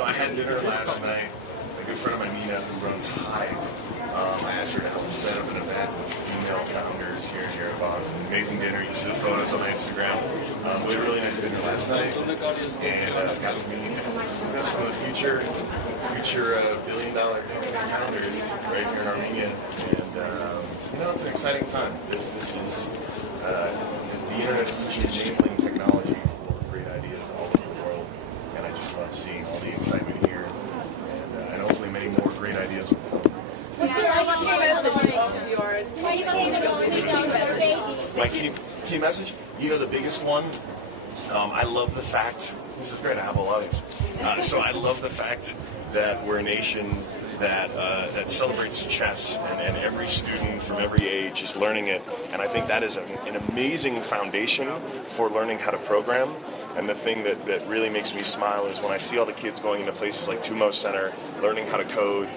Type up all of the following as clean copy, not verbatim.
I had dinner last night. A good friend of mine, Nina, who runs Hive, I asked her to help set up an event with female founders here in Yerevan. Amazing dinner. You see the photos on my Instagram. We had a really nice dinner last night, and got to meet some of the future billion-dollar founders right here in Armenia. And it's an exciting time. This is the internet is such an enabling technology for great ideas all over the world, and I just love seeing all the excitement here, and hopefully many more great ideas will come. What's your My key message? The biggest one, I love the fact, this is great, I have a lot of these. So I love the fact that we're a nation that celebrates chess, and every student from every age is learning it, and I think that is an amazing foundation for learning how to program. And the thing that really makes me smile is when I see all the kids going into places like Tumo Center, learning how to code,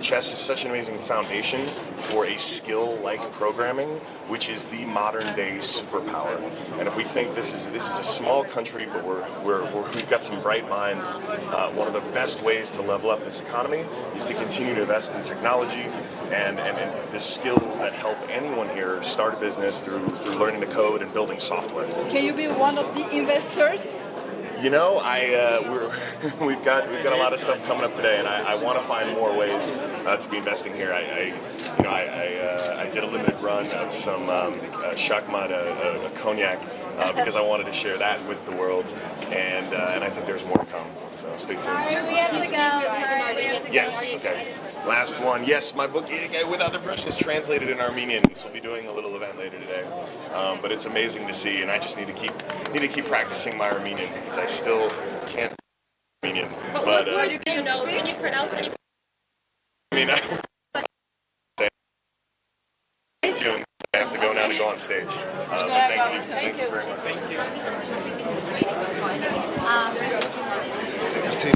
Chess is such an amazing foundation for a skill like programming, which is the modern day superpower. And if we think this is a small country, but we've got some bright minds, one of the best ways to level up this economy is to continue to invest in technology and the skills that help anyone here start a business through learning to code and building software. Can you be one of the investors? You know, we've got a lot of stuff coming up today, and I want to find more ways to be investing here. I did a limited run of some Shakmat, a cognac, because I wanted to share that with the world, and I think there's more to come. So stay tuned. Sorry, we have to go. Sorry, we have to go. Yes. Okay. Last one. Yes, my book Without the Brush is translated in Armenian, so we'll be doing a little event later today. But it's amazing to see, and I just need to keep practicing my Armenian because I still can't Armenian. But Can you pronounce any? I mean, stay tuned. I have to go now to go on stage. But thank you very much. Thank you. Merci.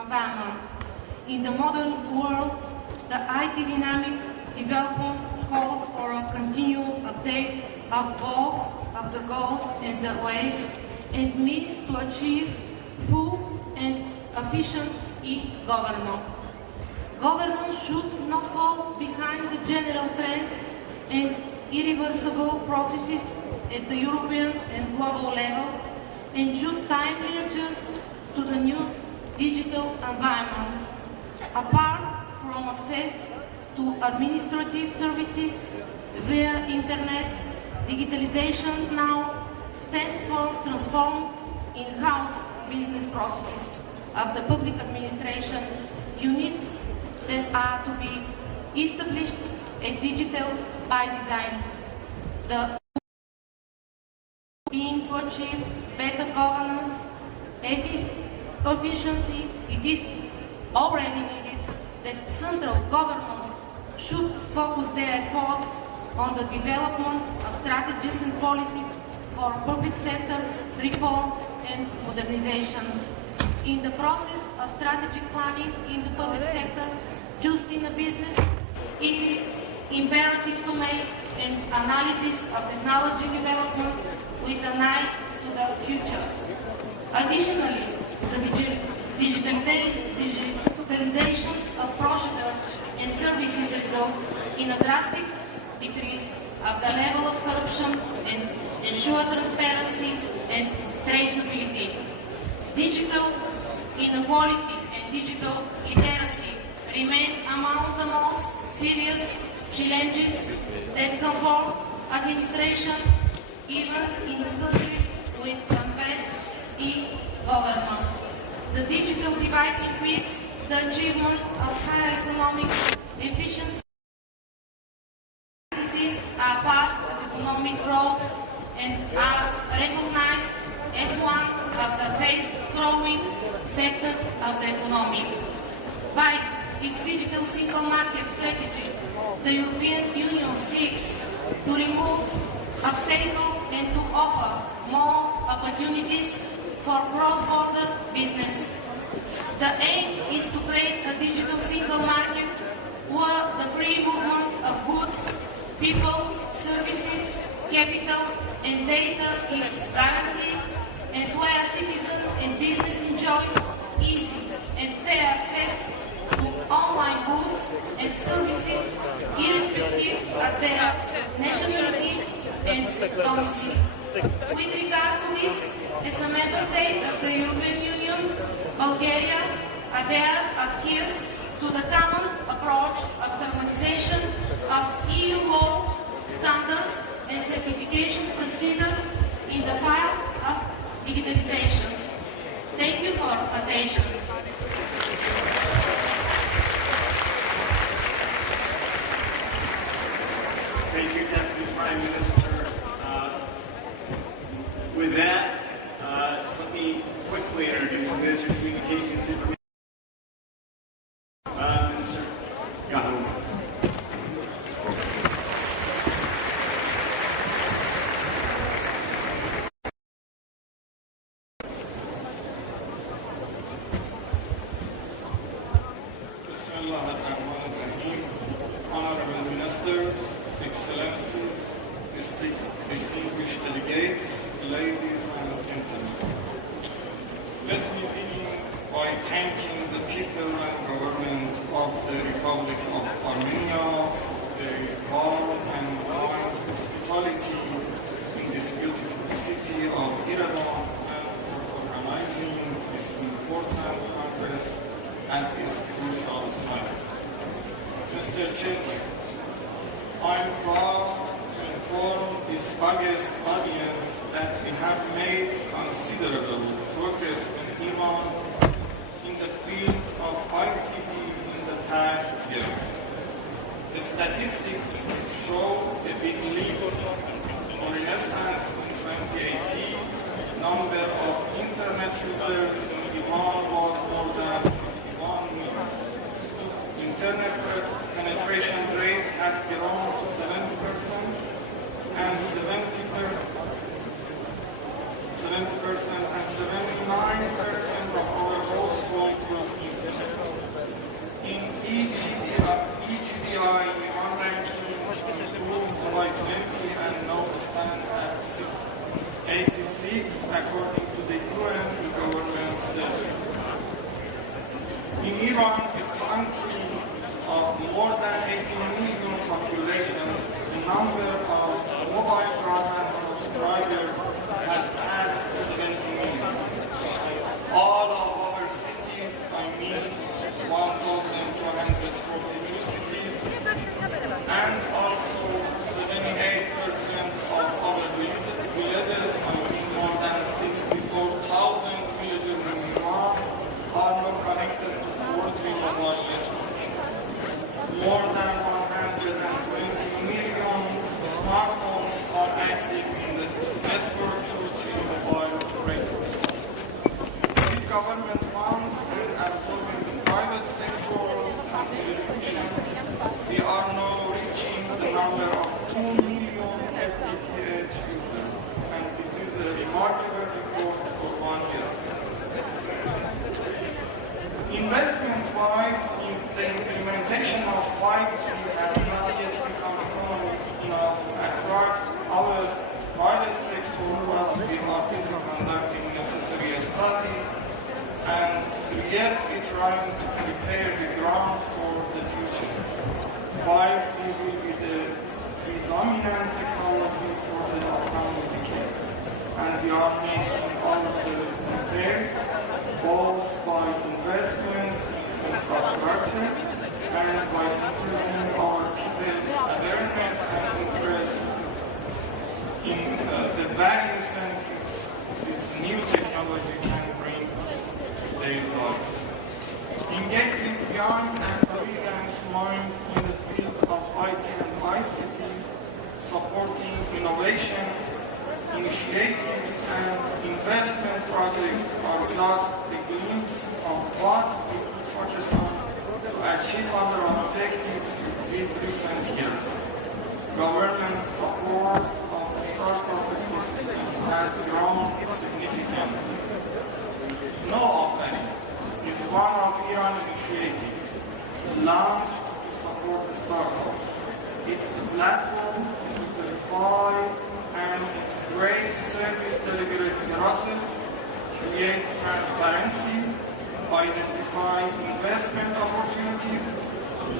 environment. In the modern world, the IT dynamic development calls for a continual update of both of the goals and the ways and means to achieve full and efficient e-government. Governance should not fall behind the general trends and irreversible processes at the European and global level and should timely adjust to the new digital environment. Apart from access to administrative services via internet, digitalization now stands for transform in-house business processes of the public administration units that are to be established and digital by design. The being to achieve better governance, efficiency, it is already needed that central governments should focus their efforts on the development of strategies and policies for public sector reform and modernization. In the process of strategic planning in the public sector, just in a business, it is imperative to make an analysis of technology development with an eye to the future. Additionally, the digitalization of procedures and services result in a drastic decrease of the level of corruption and ensure transparency and traceability. Digital inequality and digital literacy remain among the most serious challenges that confront administration even in the countries with advanced e-government. The digital divide impedes the achievement of higher economic efficiency. Cities are part of economic growth and are recognized as one of the fast-growing sectors of the economy. By its digital single market strategy, the European Union seeks to remove obstacles and to offer more opportunities for cross-border business. The aim is to create a digital single market where the free movement of goods, people, services, capital, and data is guaranteed, and where citizens and business enjoy easy and fair access to online goods and services, irrespective of their nationality and domicile. With regard to this, as a member state of the European Union, Bulgaria adheres to the common approach of harmonization of EU law standards and certification procedure in the field of digitalization. Thank you for attention. Thank you, Deputy Prime Minister. With that, let me quickly introduce the Minister of Communications Information. Minister Yahoo. Honorable Ministers, Excellencies, distinguished delegates, ladies and gentlemen. Let me begin by thanking the people and government of the Republic of Armenia for their warm and kind hospitality in this beautiful city of Yerevan and for organizing this important conference at this crucial time. Mr. Chairman, I'm proud to inform this august audience that we have made considerable progress in Iran in the field of ICT in the past year. The statistics show a big leap. For instance, in 2018, number of internet users in Iran was more than 51 million. Internet penetration rate has grown to 70% and 79% of our household was in number of mobile broadband subscribers has passed 70 million. All of our cities, I mean 1,242 cities, and also 78% of our villages, I mean more than 64,000 villages in Iran, are now connected to 4G mobile network. More than 120 million smartphones are active in the network through mobile operators. With government funds and absorbing the private sector contribution, we are now reaching the number of 2 million FTTH users, and this is a remarkable record for 1 year. Investment-wise, the implementation of 5G has not yet become economic enough to attract our private sector, but we are busy conducting necessary study and seriously trying to prepare the ground for the future. 5G will be the predominant technology for the upcoming decade, and we are making ourselves prepared both by investment in infrastructure and by improving our people awareness and interest in the various benefits this new technology can bring to their life. Engaging young and brilliant minds in the field of IT and ICT, supporting innovation, initiatives and investment projects are just a glimpse of what we could focus on to achieve our objectives in recent years. Government support of the startup ecosystem has grown significantly. No offering is one of Iran's initiatives launched to support the startups. It's a platform to simplify and integrate service delivery process, create transparency, identify investment opportunities,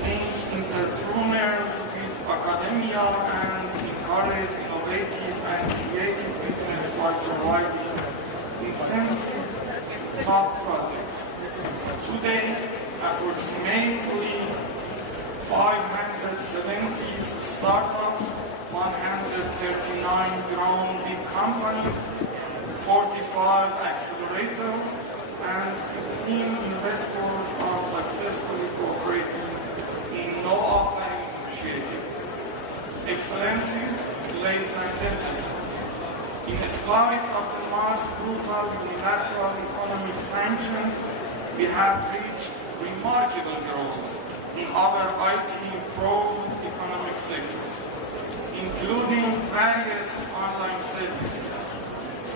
link entrepreneurs with academia, and encourage innovative and creative business by providing incentive top projects. Today, approximately 570 startups, 139 grown big companies, 45 accelerators, and 15 investors are successfully cooperating in no offering initiative. Excellencies, ladies and gentlemen, in spite of the most brutal unilateral economic sanctions, we have reached remarkable growth in our IT-improved economic sectors, including various online services.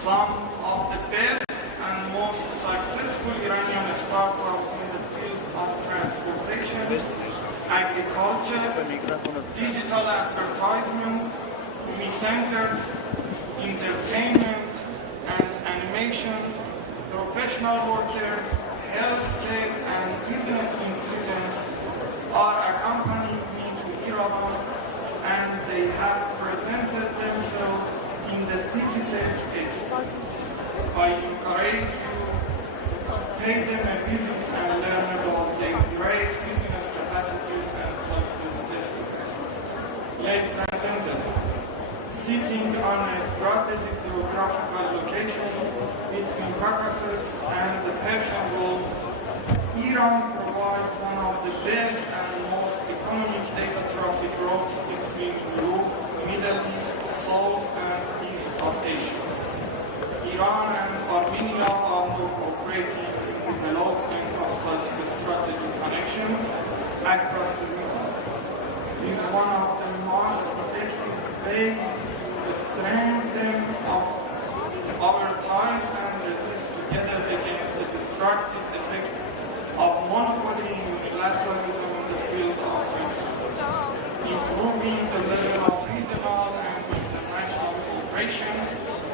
Some of the best and most successful Iranian startups in the field of transportation, agriculture, digital advertisement, centers, entertainment and animation, professional workers, healthcare and business intelligence are accompanying me to Iran, and they have presented themselves in the digital expo. I encourage you to pay them a visit and learn about their great business capacities and success stories. Ladies and gentlemen, sitting on a strategic geographical location between Caucasus and the Persian Gulf, Iran provides one of the best and most economic data traffic routes between Europe, Middle East, South and East of Asia. Iran and Armenia are now cooperating in the development of such a strategic connection across the region. It is one of the most effective ways to strengthen our ties and resist together against the destructive effect of monopoly and unilateralism in the field of business, improving the level of regional and international cooperation,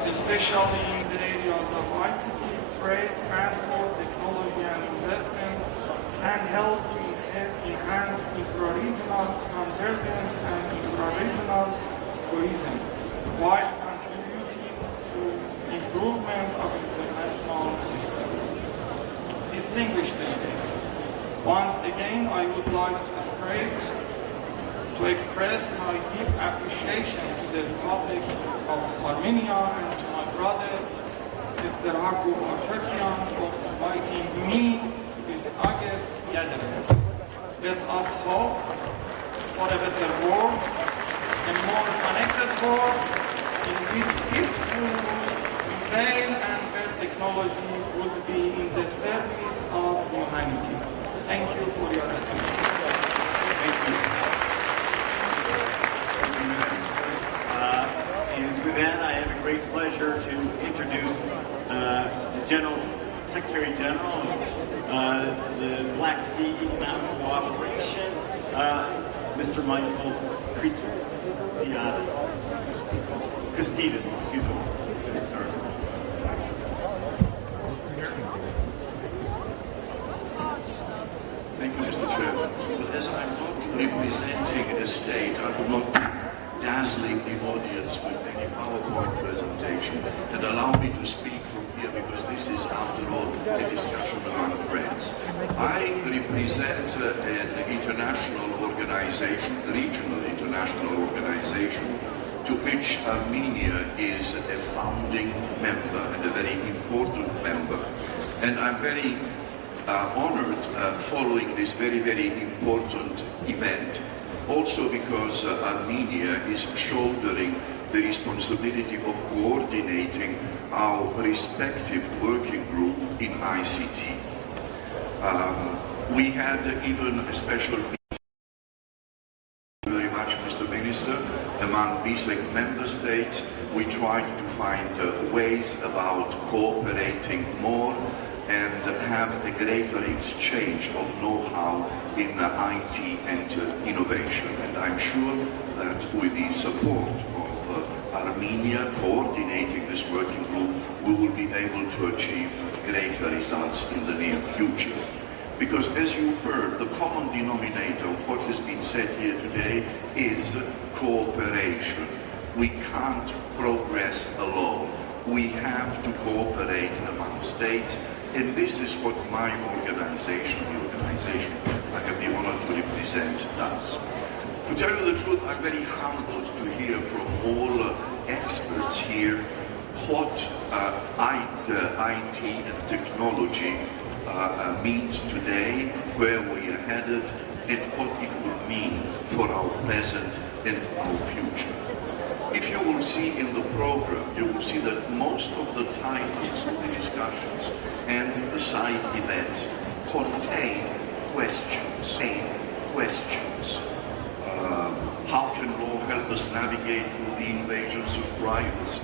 especially in the areas of ICT, trade, transport, technology and investment, can help enhance intra-regional convergence and intra-regional cohesion, while contributing to improvement of international system. Distinguished delegates, once again I would like to express my deep appreciation to the Republic of Armenia and to my brother, Mr. Haku Ashakian, for inviting me to this August gathering. Let us hope for a better world, a more connected world, in which peaceful would prevail and where technology would be in the service of humanity. Thank you for your attention. Thank you. And with that, I have a great pleasure to introduce the Secretary General of the Black Sea Economic Cooperation, Mr. Michael Christidis, excuse me. Sorry. Thank you, Mr. Chairman. But as I'm not representing a state, I will not be dazzling the audience with any PowerPoint presentation, and allow me to speak from here because this is, after all, a discussion among friends. I represent an international organization, regional international organization, to which Armenia is a founding member and a very important member. And I'm very honored following this very, very important event, also because Armenia is shouldering the responsibility of coordinating our respective working group in ICT. We had even a special meeting, very much, Mr. Minister, among BISLEC member states. We tried to find ways about cooperating more and have a greater exchange of know-how in IT and innovation. And I'm sure that with the support of Armenia coordinating this working group, we will be able to achieve greater results in the near future. Because as you heard, the common denominator of what has been said here today is cooperation. We can't progress alone. We have to cooperate among states. And this is what my organization, the organization I have the honor to represent, does. To tell you the truth, I'm very humbled to hear from all experts here what IT and technology means today, where we are headed, and what it will mean for our present and our future. If you will see in the program, you will see that most of the titles of the discussions and the side events contain questions. How can law help us navigate through the invasions of privacy?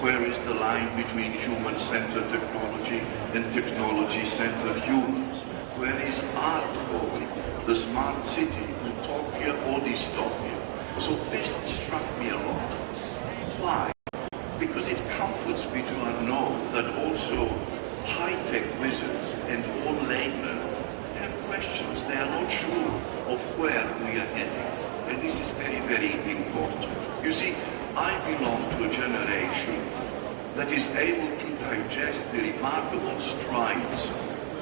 Where is the line between human-centered technology and technology-centered humans? Where is art going? The smart city, utopia or dystopia? So this struck me a lot. Why? Because it comforts me to know that also high-tech wizards and all laymen have questions. They are not sure of where we are heading. And this is very, very important. You see, I belong to a generation that is able to digest the remarkable strides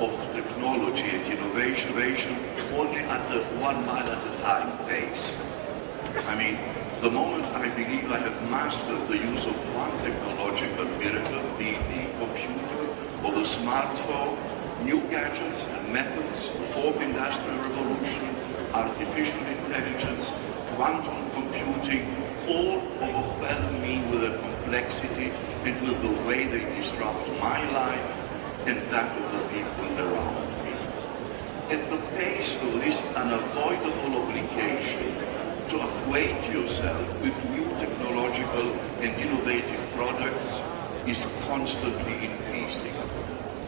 of technology and innovation only at a 1 mile at a time pace. I mean, the moment I believe I have mastered the use of one technological miracle, be it the computer or the smartphone, new gadgets and methods, the fourth industrial revolution, artificial intelligence, quantum computing, all overwhelm me with the complexity and with the way they disrupt my life and that of the people around me. And the pace of this unavoidable obligation to acquaint yourself with new technological and innovative products is constantly increasing.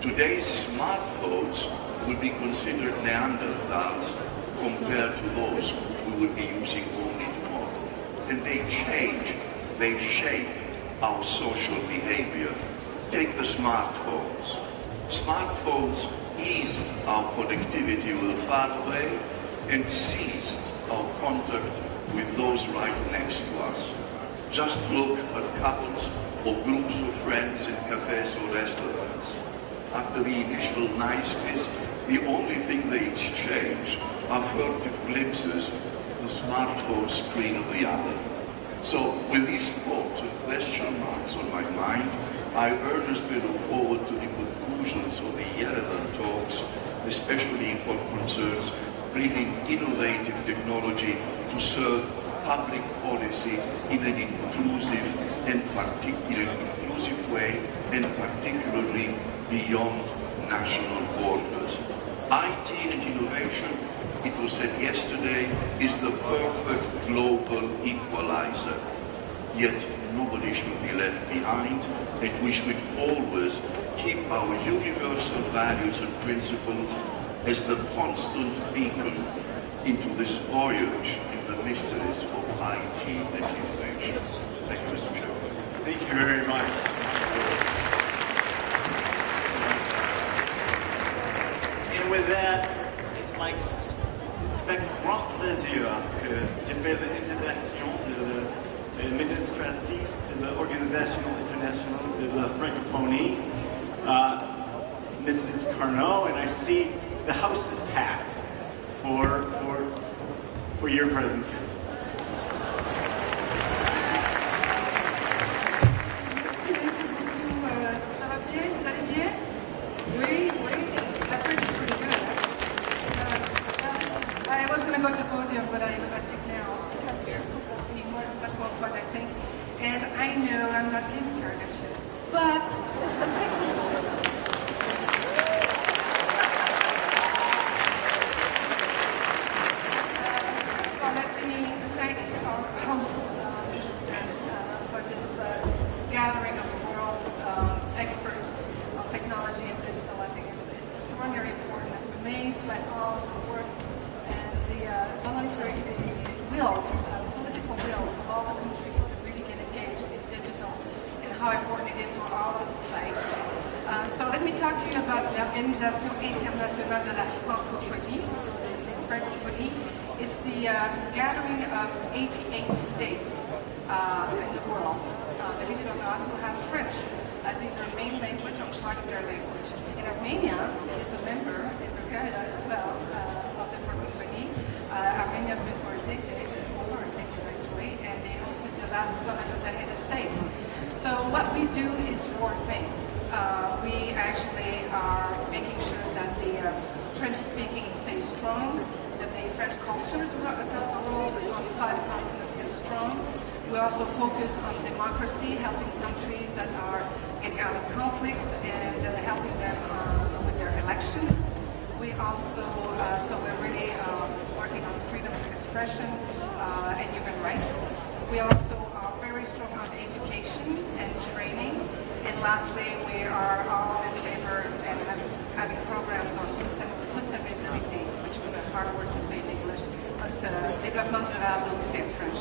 Today's smartphones will be considered Neanderthals compared to those we will be using only tomorrow. And they change, they shape our social behavior. Take the smartphones. Smartphones eased our connectivity with the far away and seized our contact with those right next to us. Just look at couples or groups of friends in cafes or restaurants. After the initial niceties, the only thing they exchange are furtive glimpses of the smartphone screen of the other. So, with these thoughts and question marks on my mind, I earnestly look forward to the conclusions of the Yerevan talks, especially in what concerns bringing innovative technology to serve public policy in an inclusive way, and particularly beyond national borders. IT and innovation, it was said yesterday, is the perfect global equalizer. Yet nobody should be left behind, and we should always keep our universal values and principles as the constant beacon into this voyage in the mysteries of IT and innovation. Thank you, Mr. Chairman. Thank you very much. Et with that, it's my grand plaisir que je fais l'introduction de l'administratrice de l'Organisation internationale de la francophonie, Mrs. Carnot, and I see the house is packed for your presentation. Ça va bien? Vous allez bien? Oui, la French is pretty good. I was going to go to the podium, but I think now it'll be much more fun, I think. And I know I'm not giving her a shit, but let me thank our host, for this gathering of the world experts of technology and digital. I think it's extraordinarily important. I'm amazed by all the work and the voluntary political will of all the countries to really get engaged in digital and how important it is for all of society. So let me talk to you about l'Organisation internationale de la francophonie, so the francophonie. It's the gathering of 88 states in the world, believe it or not, who have French as either main language or part of their language. And Armenia is a member, and Bulgaria as well, of the francophonie. Armenia has been for a decade, over a decade actually, and they hosted the last summit of the head of states. So what we do is four things. We actually are making sure that the French speaking stays strong, that the French cultures across the world, on 5 continents, stay strong. We also focus on democracy, helping countries that are getting out of conflicts and helping them with their elections. We also, so we're really working on freedom of expression and human rights. We also are very strong on education and training. And lastly, we are all in favor and having programs on sustainability, which is a hard word to say in English, but développement durable, we say in French.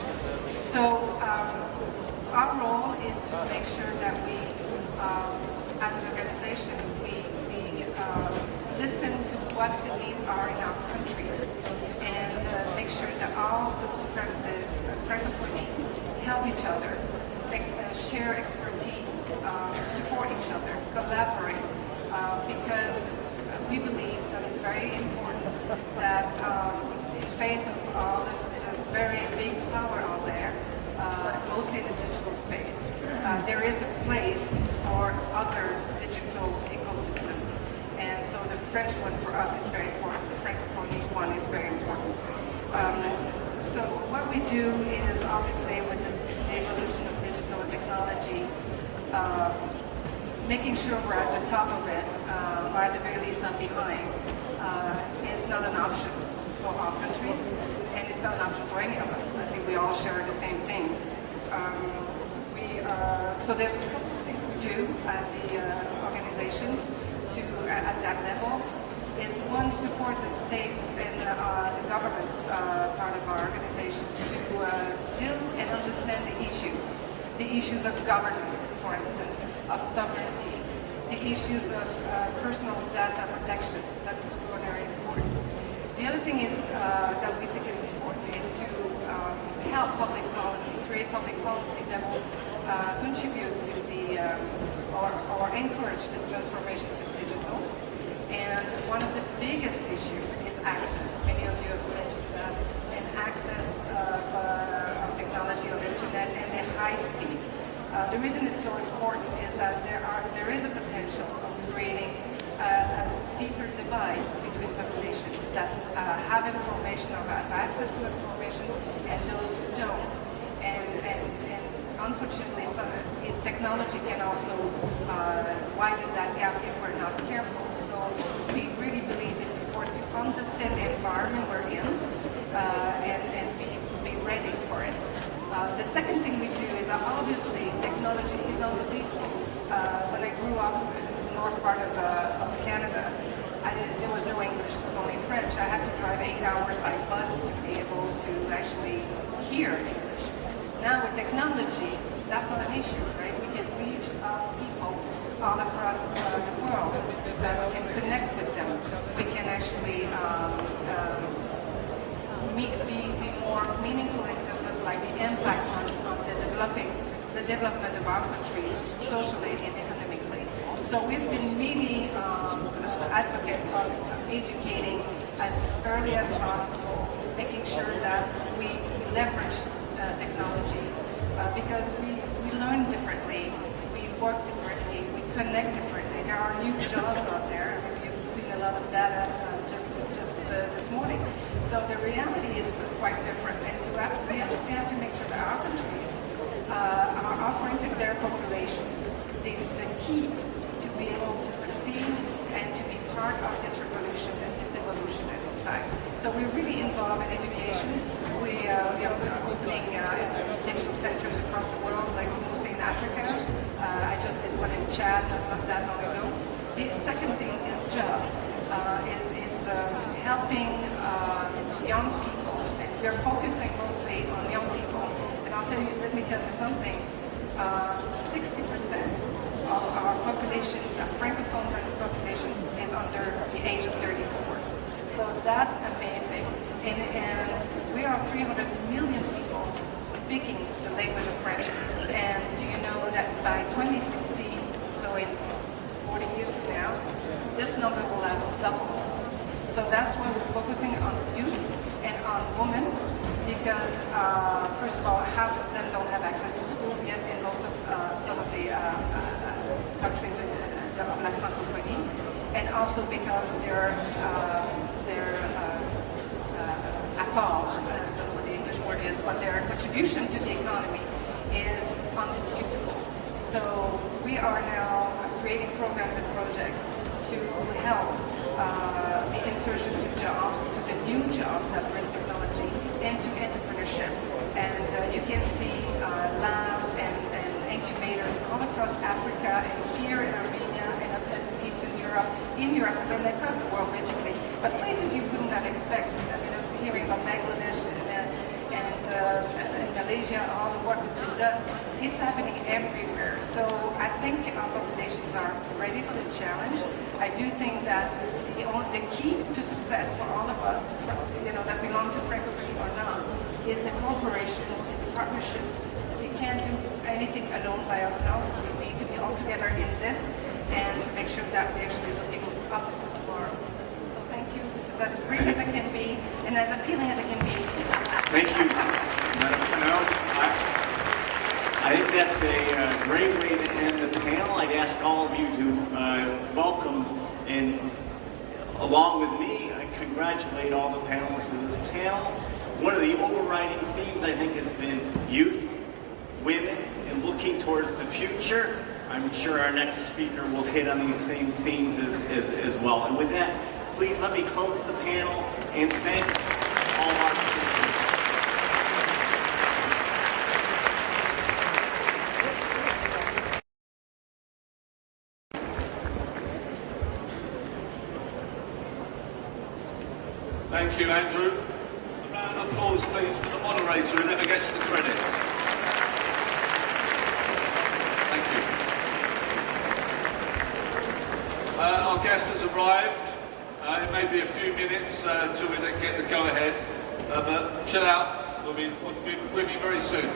So our role is to make sure that we, as an organization, we listen to what the needs are in our countries and make sure that all the francophonie help each other, share expertise, support each other, collaborate, because we believe that it's very important that in face of all this very big power out there, mostly in the digital space, there is a place for other digital ecosystems. And so the French one for us is very important. The Francophonie one is very important. So what we do is obviously with the evolution of digital technology, making sure we're at the top of it, or at the very least not behind, is not an option for our countries, and it's not an option for any of us. I think we all share the same things. So there's things we do at the organization at that level. Is one, support the states and the governments part of our organization to deal and understand the issues of governance, for instance, of sovereignty, the issues of personal data protection. That's extraordinarily important. The other thing is that we think is important is to help public policy create public policy that will contribute to the or encourage this transformation to digital. And one of the biggest issues is access. Many of you have mentioned that, and access of technology, of internet, and the high speed. The reason it's so important is that there is a potential of creating a deeper divide between populations that have information or have access to information and those who don't. And unfortunately, technology can also widen that gap if we're not careful. So we really believe it's important to understand the environment we're in and be ready for it. The second thing we do is obviously technology is unbelievable. When I grew up in the north part of Canada, there was no English, it was only French. I had to drive 8 hours by bus to be able to actually hear English. Now with technology, that's not an issue, right? We can reach people all across the world, that we can connect with them. We can actually be more meaningful in terms of like the impact on the development of our countries socially and economically. So we've been really advocate of educating as early as possible, making sure that we leverage technologies because we learn differently, we work differently, we connect differently. There are new jobs out there. You've seen a lot of data just this morning. So the reality is quite different. And so we have to make sure that our countries are offering to their population the key to be able to succeed and to be part of this revolution and this evolution, in fact. So we're really involved in education. We are opening digital centers across the world, like mostly in Africa. I just did one in Chad not that long ago. The second thing is job, is helping young people. And we're focusing mostly on young people. And let me tell you something. 60% of our population, the Francophone population, is under the age of 34. So that's amazing. And we are 300 million people speaking the language of French. And do you know that by 2016, so in 40 years from now, this number will have doubled. So that's why we're focusing on youth and on women, because first of all, half of them don't have access to schools yet in most of some of the countries of la francophonie, and also because their apport, I don't know what the English word is, but their contribution to the economy is undisputable. So we are now creating programs and projects to help the insertion to jobs, to the new jobs that brings technology, and to entrepreneurship. And you can see labs and incubators all across Africa and here in Armenia and up in Eastern Europe, and across the world basically, but places you wouldn't have expected. I mean, I'm hearing about Bangladesh and Malaysia, all the work that's been done. It's happening everywhere. So I think our populations are ready for the challenge. I do think that the key to success for all of us, that belong to Francophonie or not, is the cooperation, is the partnership. We can't do anything alone by ourselves. We need to be all together in this and to make sure that we actually looking up to tomorrow. So thank you. This is as brief as I can be and as appealing as I can be. Thank you, Madam Chanel. I think that's a great way to end the panel. I'd ask all of you to welcome and along with me, I congratulate all the panelists in this panel. One of the overriding themes, I think, has been youth, women, and looking towards the future. I'm sure our next speaker will hit on these same themes as well. And with that, please let me close the panel and thank all our participants. Thank you, Andrew. A round of applause, please, for the moderator who never gets the credit. Thank you. Our guest has arrived. It may be a few minutes till we get the go-ahead, but chill out. We'll be very soon.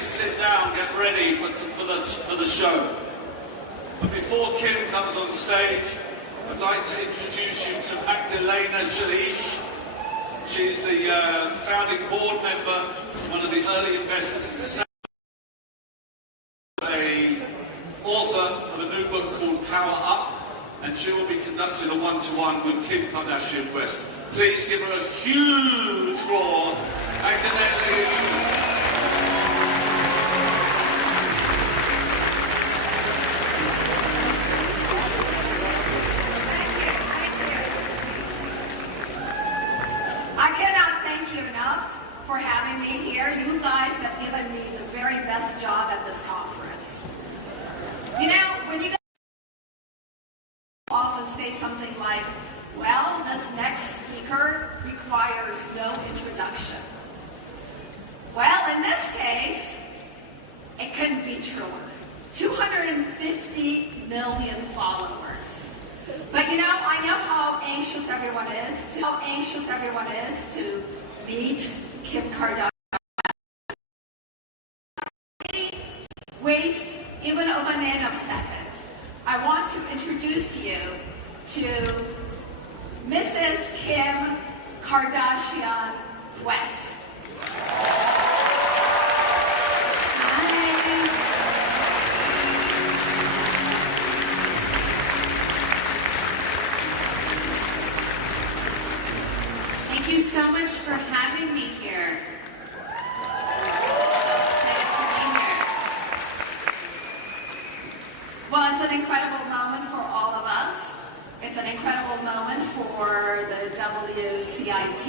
please sit down, get ready for the show. But before Kim comes on stage, I'd like to introduce you to Magdalena Shalish. She's the founding board member, one of the early investors in Sound, a author of a new book called Power Up, and she will be conducting a one-to-one with Kim Kardashian West. Please give her a huge roar, Magdalena Shalish. For having me here. You guys have given me the very best job at this conference. You know, when you guys often say something like, well, this next speaker requires no introduction. Well, in this case, it couldn't be truer. 250 million followers. But you know, I know how anxious everyone is to meet Kim Kardashian. Waste even of a nanosecond. I want to introduce you to Mrs. Kim Kardashian West. Thank you so much for having me here. So excited to be here. Well, it's an incredible moment for all of us. It's an incredible moment for the WCIT,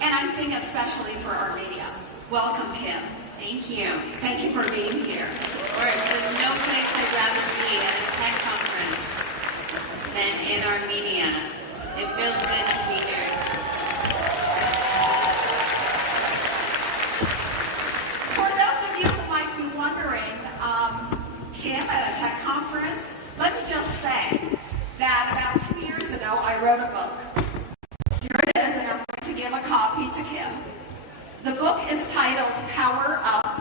and I think especially for Armenia. Welcome, Kim. Thank you. Thank you for being here. Of course, there's no place I'd rather be at a tech conference than in Armenia. It feels good to be here. For those of you who might be wondering, Kim, at a tech conference, let me just say that about 2 years ago, I wrote a book. Here it is, and I'm going to give a copy to Kim. The book is titled Power Up,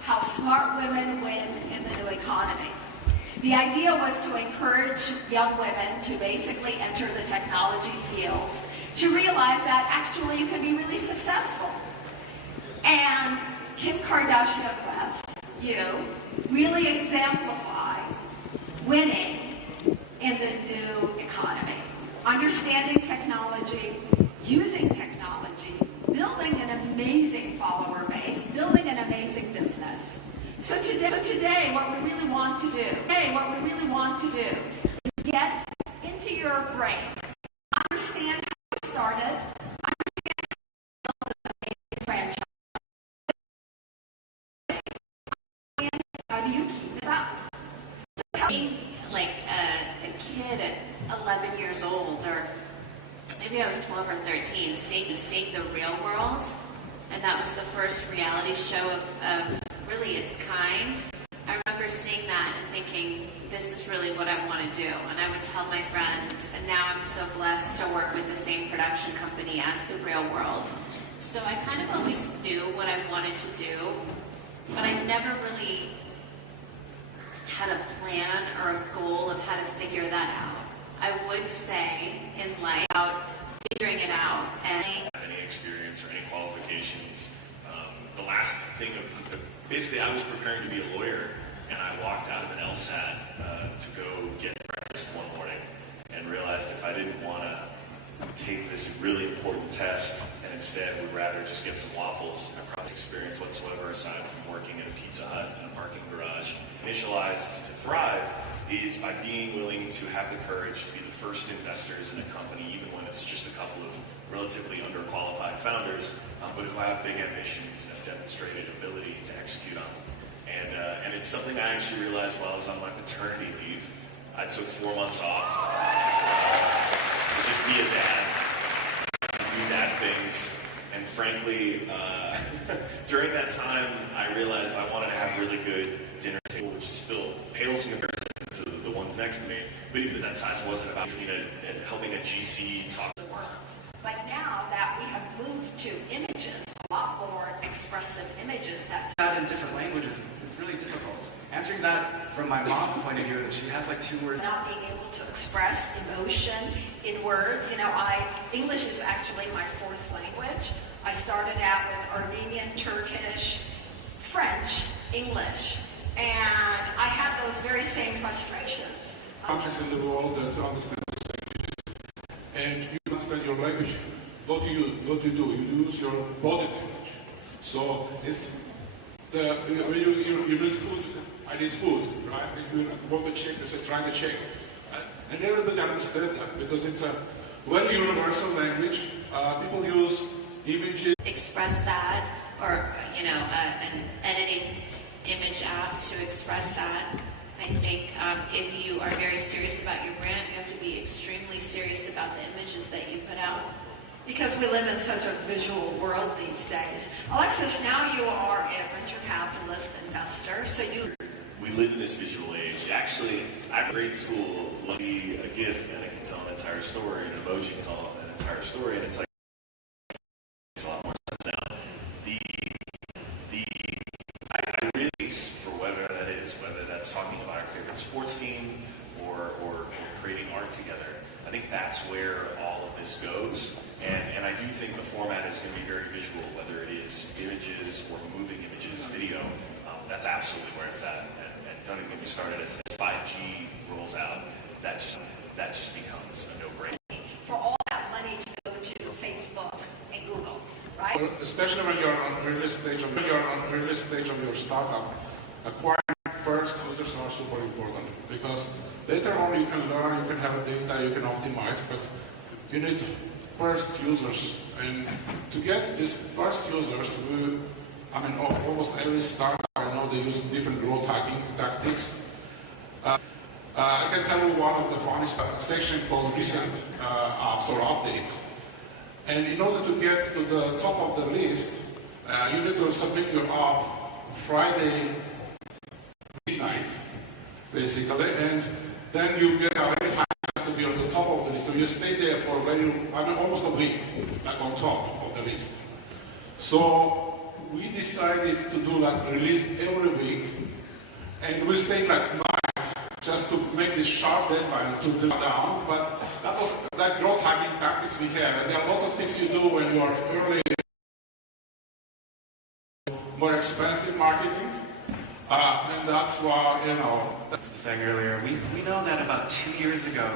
How Smart Women Win in the New Economy. The idea was to encourage young women to basically enter the technology field, to realize that actually you can be really successful. And Kim Kardashian West, you really exemplify winning in the new economy. Understanding technology, using technology, building an amazing follower base, building an amazing business. So today, what we really want to do, is get into your brain, understand how you started, understand how you built this amazing franchise. How do you keep it up? Being like a kid at 11 years old, or maybe I was 12 or 13, seeing the real world, and that was the first reality show of really its kind. I remember seeing that and thinking, this is really what I want to do, and I would tell my friends, and now I'm so blessed to work with the same production company as the real world. So I kind of always knew what I wanted to do, but I never really had a plan or a goal of how to figure that out. I would say in life about figuring it out and any experience or any qualifications. The last thing of basically, I was preparing to be a lawyer, and I walked out of an LSAT to go get breakfast one morning, and realized if I didn't want to take this really important test, and instead would rather just get some waffles, and probably experience whatsoever aside from working at a Pizza Hut in a parking garage. Initialized to thrive is by being willing to have the courage to be the first investors in a company, even when it's just a couple of relatively underqualified founders, but who have big ambitions and have demonstrated ability to execute on them. And it's something I actually realized while I was on my paternity leave. I took 4 months off to just be a dad, do dad things, and frankly, during that time, I realized I wanted to have really good dinner table, which is still pales in comparison to the ones next to me, but even that size wasn't about helping a GC talk. But now that we have moved to images, a lot more expressive images that in different languages is really difficult. Answering that from my mom's point of view, she has like 2 words. Not being able to express emotion in words. You know, English is actually my 4th language. I started out with Armenian, Turkish, French, English, and I had those very same frustrations. Countries in the world that understand these languages, and you understand your language. What do you do? You use your body language. So it's when you need food. I need food, right? If you want to check, you say try to check. And everybody understands that because it's a very universal language. People use images. Express that, or an editing image app to express that. I think if you are very serious about your brand, you have to be extremely serious about the images that you put out. Because we live in such a visual world these days. Alexis, now you are a venture capitalist investor, so you... We live in this visual age. Actually, at grade school, let's see a GIF and it can tell an entire story, an emoji can tell an entire story, and it's like, it makes a lot more sense now. I really, for whether that is, whether that's talking about our favorite sports team or creating art together, I think that's where all of this goes. And I do think the format is going to be very visual, whether it is images or moving images, video. That's absolutely where it's at. And don't even get me started. As 5G rolls out, that just becomes a no-brainer. For all that money to go to Facebook and Google, right? Especially when you're on early stage of your startup, acquiring first users are super important because later on you can learn, you can have data, you can optimize, but you need first users. And to get these first users, almost every startup, I know they use different growth hacking tactics. I can tell you one of the funniest section called recent apps or updates. And in order to get to the top of the list, you need to submit your app Friday midnight, basically, and then you get a very high chance to be on the top of the list. So you stay there for almost a week, like on top of the list. So we decided to do like release every week, and we stayed like nights just to make this sharp deadline to do down. But that was that growth hacking tactics we have, and there are lots of things you do when you are early, more expensive marketing, and that's why Saying earlier, we know that about 2 years ago,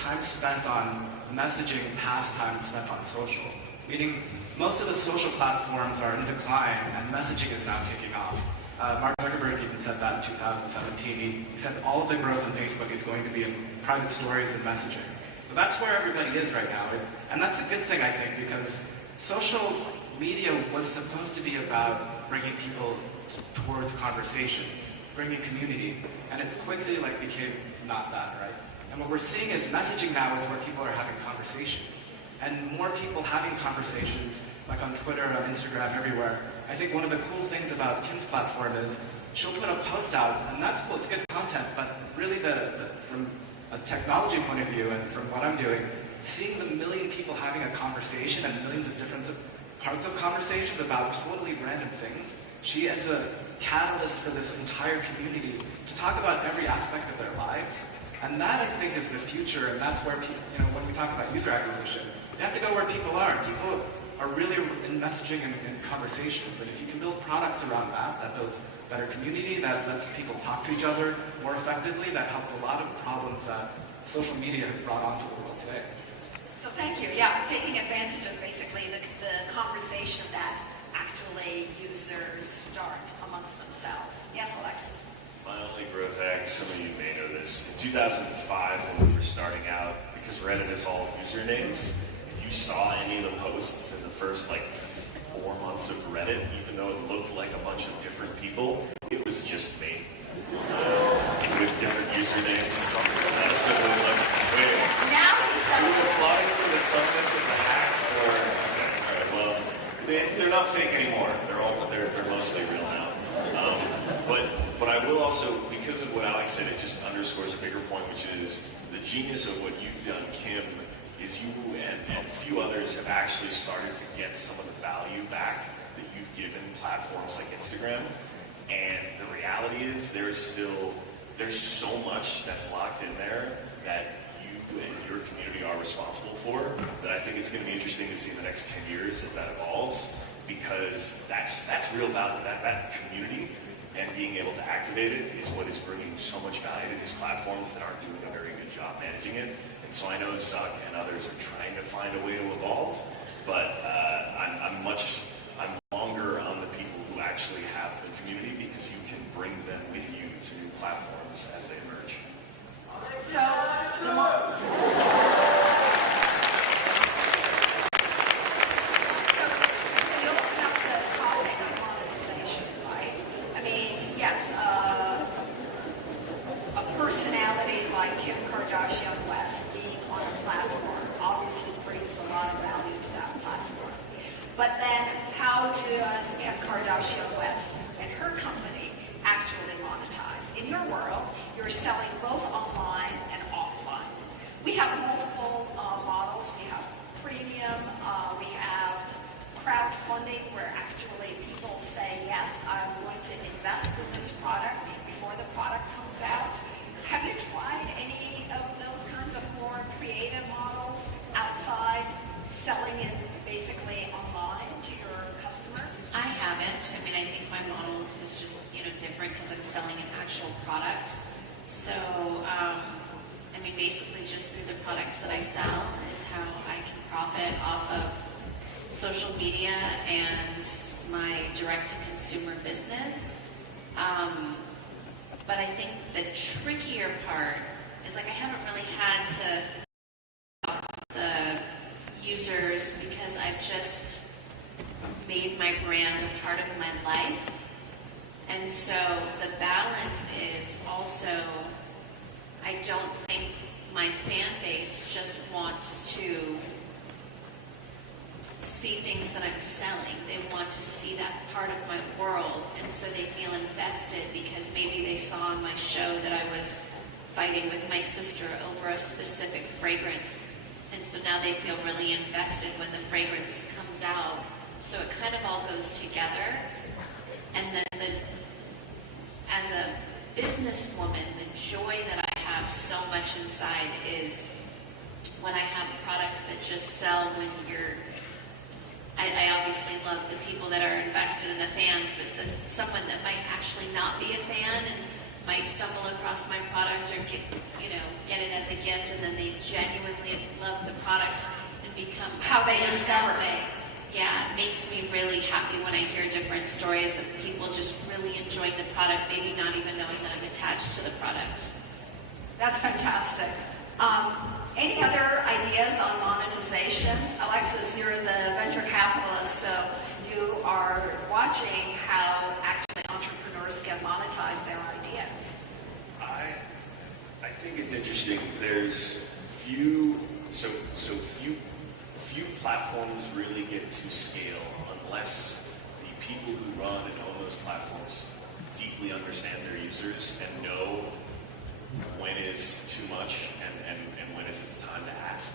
time spent on messaging past time spent on social. Meaning, most of the social platforms are in decline, and messaging is now kicking off. Mark Zuckerberg even said that in 2017. He said all of the growth in Facebook is going to be in private stories and messaging. So that's where everybody is right now. And that's a good thing, I think, because social media was supposed to be about bringing people towards conversation, bringing community, and it's quickly became not that, right? And what we're seeing is messaging now is where people are having conversations. And more people having conversations, like on Twitter, on Instagram, everywhere. I think one of the cool things about Kim's platform is she'll put a post out, and that's cool, it's good content, but really from a technology point of view and from what I'm doing, seeing the million people having a conversation and millions of different parts of conversations about totally random things, she is a catalyst for this entire community to talk about every aspect of their lives. And that, I think, is the future, and that's where people, when we talk about user acquisition, you have to go where people are. People are really in messaging and conversations, and if you can build products around that builds better community, that lets people talk to each other more effectively, that helps a lot of problems that social media has brought onto the world today. So thank you. Yeah, taking advantage of basically the conversation that actually users start amongst themselves. Yes, Alexis? My only growth hack, some of you may know this. In 2005, when we were starting out, because Reddit is all usernames, if you saw any of the posts in the first 4 months of Reddit, even though it looked like a bunch of different people, it was just me. With different usernames. So wait. Now he tells us. Applying for the bonus of the hack, or alright, well, they're not fake anymore. They're mostly real now. But I will also, because of what Alex said, it just underscores a bigger point, which is the genius of what you've done, Kim, is you and a few others have actually started to get some of the value back that you've given platforms like Instagram. And the reality is there's so much that's locked in there that you and your community are responsible for, that I think it's going to be interesting to see in the next 10 years as that evolves, because that's real value. That community and being able to activate it is what is bringing so much value to these platforms that aren't doing a very good job managing it. And so I know Zuck and others are trying to find a way to evolve, but I'm longer on the people who actually have the community, because you can bring them with you to new platforms as they emerge. So, you open up the topic of monetization, right? I mean, yes, a personality like Kim Kardashian West being on a platform obviously brings a lot of value to that platform. But then how does Kim Kardashian West and her company actually monetize? In your world, you're selling both online and offline. We have multiple models. We have premium. We have crowdfunding, where actually people say, yes, I'm going to invest in this product before the product comes out. Have you tried any of those kinds of more creative models outside selling it basically online to your customers? I haven't. I mean, I think my model is just, different because I'm selling an actual product. So, I mean, basically just through the products that I sell is how I can profit off of social media and my direct-to-consumer business. But I think the trickier part is, I haven't really had to the users, because I've just made my brand a part of my life. And so the balance is also, I don't think my fan base just wants to see things that I'm selling. They want to see that part of my world, and so they feel invested because maybe they saw on my show that I was fighting with my sister over a specific fragrance, and so now they feel really invested when the fragrance comes out. So it kind of all goes together. And then as a businesswoman, the joy that I have so much inside is when I have products that just sell when I obviously love the people that are invested in the fans, but someone that might actually not be a fan and might stumble across my product or get it as a gift, and then they genuinely love the product and become how they discover it. Yeah, it makes me really happy when I hear different stories of people just really enjoying the product, maybe not even knowing that I'm attached to the product. That's fantastic. Any other ideas on monetization? Alexis, you're the venture capitalist, so you are watching how actually entrepreneurs can monetize their ideas. I think it's interesting. There's few platforms really get to scale unless the people who run and own those platforms deeply understand their users and know when is too much and when is it time to ask.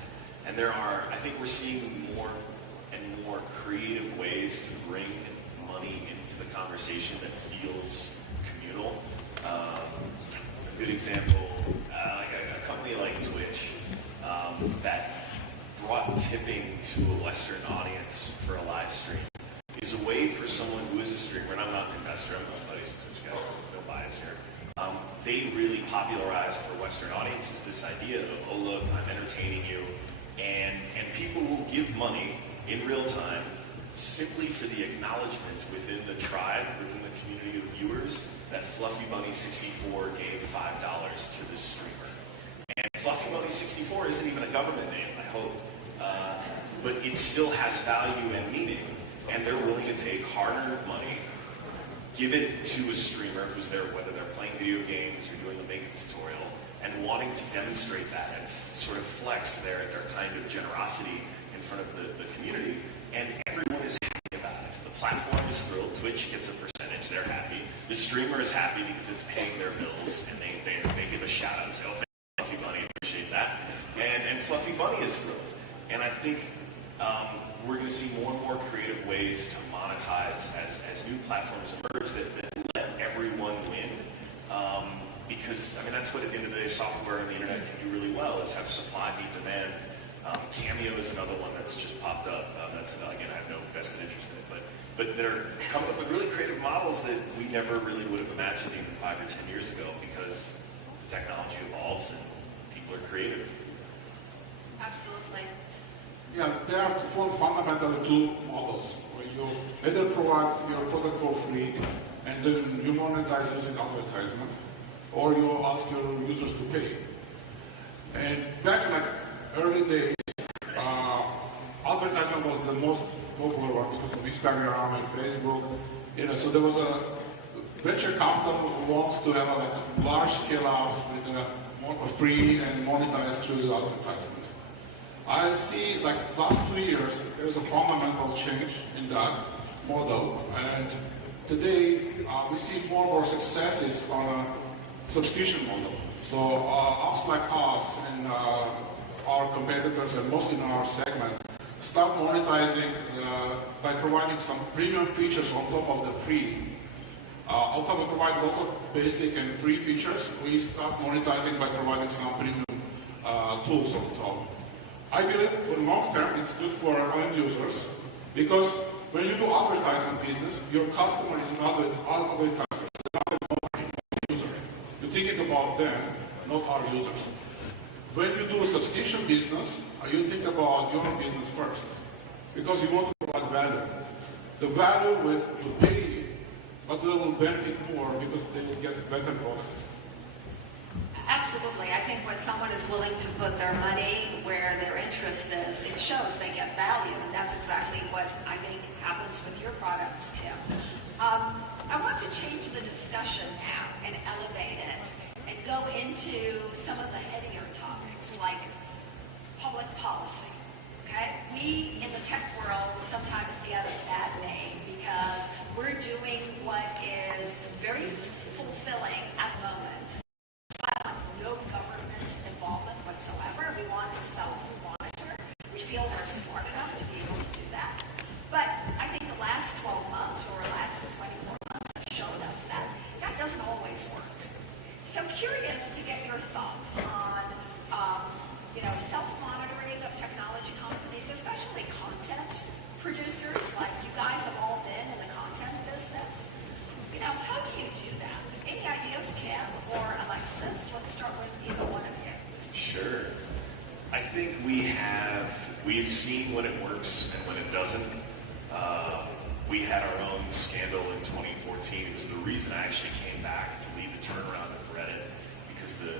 And I think we're seeing more and more creative ways to bring money into the conversation that feels communal. A good example, like a company like Twitch that brought tipping to a Western audience for a live stream is a way for someone who is a streamer, and I'm not an investor, I'm not buddies with Twitch guys, no bias here. They really popularized for Western audiences this idea of, oh look, I'm entertaining you, and people will give money in real time simply for the acknowledgement within the tribe, within the community of viewers, that Fluffy Bunny 64 gave $5 to this streamer. And Fluffy Bunny 64 isn't even a government name, I hope. But it still has value and meaning, and they're willing to take hard-earned money, give it to a streamer who's there, whether they're playing video games or doing a makeup tutorial, and wanting to demonstrate that and sort of flex their kind of generosity in front of the community, and everyone is happy about it. The platform is thrilled, Twitch gets a percentage, they're happy. The streamer is happy because it's paying their bills, and they give a shout out and say, oh, Fluffy Bunny, appreciate that. And Fluffy Bunny is thrilled. And I think we're going to see more and more creative ways to monetize as platforms emerge that let everyone win. Because, I mean, that's what at the end of the day software and the internet can do really well, is have supply meet demand. Cameo is another one that's just popped up. That's, again, I have no vested interest in it, but they're coming up with really creative models that we never really would have imagined even 5 or 10 years ago, because the technology evolves and people are creative. Absolutely. Yeah, there are fundamentally two models, where you either provide your product for free and then you monetize using advertisement, or you ask your users to pay. And back in like early days, advertisement was the most popular one because of Instagram and Facebook. You know, so there was a venture capital wants to have a large scale out with more free and monetized through the advertisement. I see like last 2 years there's a fundamental change in that model, and today we see more and more successes on a subscription model. So apps like us and our competitors, and mostly in our segment, start monetizing by providing some premium features on top of the free. On top of providing lots of basic and free features, we start monetizing by providing some premium tools on top. I believe in long term it's good for our end users, because when you do advertisement business, your customer is not the advertiser, not the user. You're thinking about them, not our users. When you do a subscription business, you think about your business first, because you want to provide value. The value will pay, but they will benefit more because they will get a better product. Absolutely. I think when someone is willing to put their money where their interest is, it shows they get value, and that's exactly what I think happens with your products, Kim. I want to change the discussion now and elevate it and go into some of the headier topics like public policy. Okay? We in the tech world sometimes get a bad name because we're doing what is very fulfilling at the moment. No government involvement whatsoever. We want to self-monitor. We feel we're smart enough to be able to do that. But I think the last 12 months or last 24 months have shown us that that doesn't always work. So I'm curious to get your thoughts on, self-monitoring of technology companies, especially content producers, like you guys have all been in the content business. How do you do that? Any ideas, Kim or Alexis? Let's start with either one of you. Sure. I think we've seen when it works and when it doesn't. We had our own scandal in 2014. It was the reason I actually came back to lead the turnaround of Reddit, because the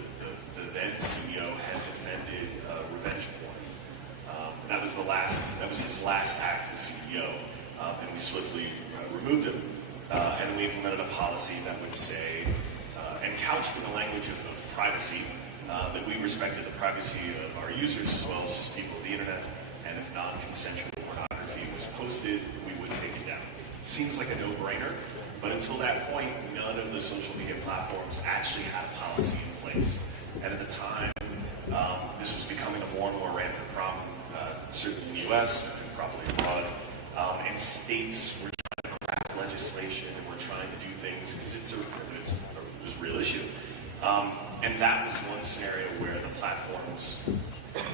then CEO had defended revenge porn. That was his last act as CEO, and we swiftly removed him. And then we implemented a policy that would say, and couched in the language of privacy, that we respected the privacy of our users as well as just people of the internet, and if non-consensual pornography was posted, we would take it down. Seems like a no-brainer, but until that point, none of the social media platforms actually had a policy in place. And at the time, this was becoming a more and more rampant problem, certainly in the US and probably abroad, and states were trying to craft legislation and we're trying to do things because it's a real issue. And that was one scenario where the platforms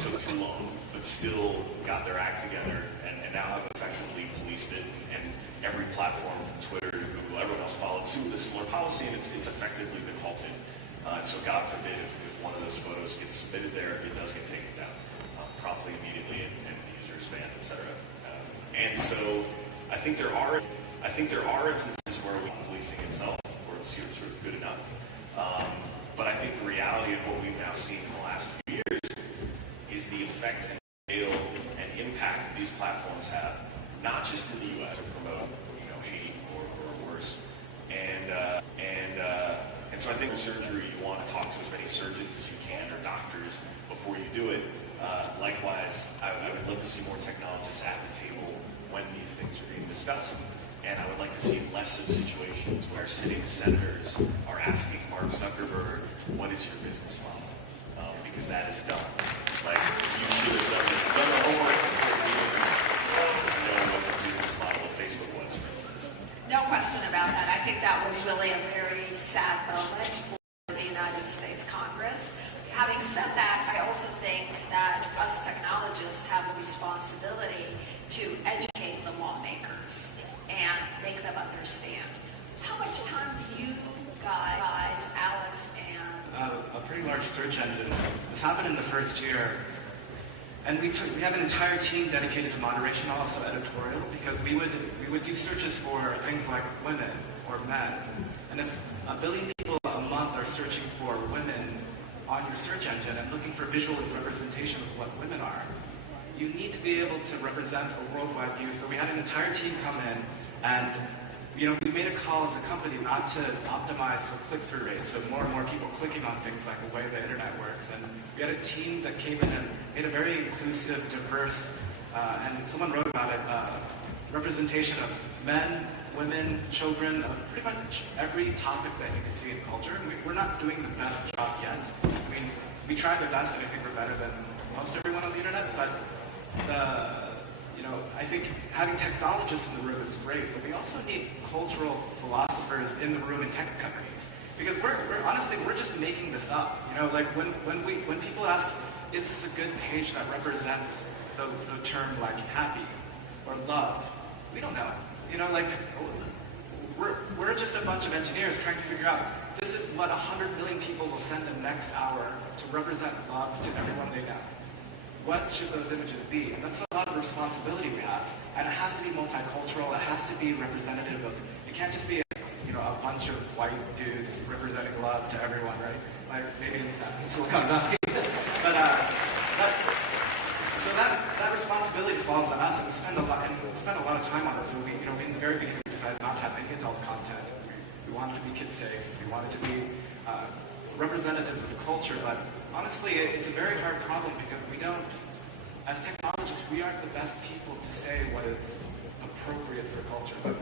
took too long, but still got their act together and now have effectively policed it. And every platform from Twitter to Google, everyone else followed suit with a similar policy, and it's effectively been halted. And so God forbid if one of those photos gets submitted there, it does get taken down promptly, immediately, and the user is banned, etc. And so I think there are instances where policing itself, or it's sort of good enough. But I think the reality of what we've now seen in the last few years is the effect and scale and impact these platforms have, not just in the U.S. to promote, hate or worse. And so I think with surgery, you want to talk to as many surgeons as you can or doctors before you do it. Likewise, I would love to see more technologists at the table when these things are being discussed. And I would like to see less of situations where sitting senators are asking Mark Zuckerberg, what is your business model? Because that is dumb. Like, you should have done the homework before you know what the business model of Facebook was, for instance. No question think that was really a very sad moment for the United States Congress. Having said that, I also think that us technologists have a responsibility to educate the lawmakers and make them understand. How much time do you guys, Alex and... A pretty large search engine. This happened in the first year. And we have an entire team dedicated to moderation, also editorial, because we would do searches for things like women or men. And if 1 billion people a month are searching for women on your search engine and looking for visual representation of what women are, you need to be able to represent a worldwide view. So we had an entire team come in, and we made a call as a company not to optimize for click-through rates, so more and more people clicking on things like the way the internet works. And we had a team that came in and made a very inclusive, diverse, and someone wrote about it, representation of men, women, children, of pretty much every topic that you can see in culture. And we're not doing the best job yet. I mean, we try the best, and I think we're better than most everyone on the internet, but I think having technologists in the room is great, but we also need cultural philosophers in the room in tech companies. Because honestly, we're just making this up. Like when people ask, is this a good page that represents the term like happy or love? We don't know. We're just a bunch of engineers trying to figure out, this is what 100 million people will send the next hour to represent love to everyone they know. What should those images be? And that's a lot of responsibility we have. And it has to be multicultural. It has to be representative of, it can't just be a bunch of white dudes representing love to everyone, right? Like maybe in Silicon Valley. But so that responsibility falls on us, and we spend a lot of time on it. So in the very beginning we decided not to have any adult content. We wanted to be kid safe. We wanted to be representative of the culture, but honestly, it's a very hard problem because we don't, as technologists, we aren't the best people to say what is appropriate for culture. But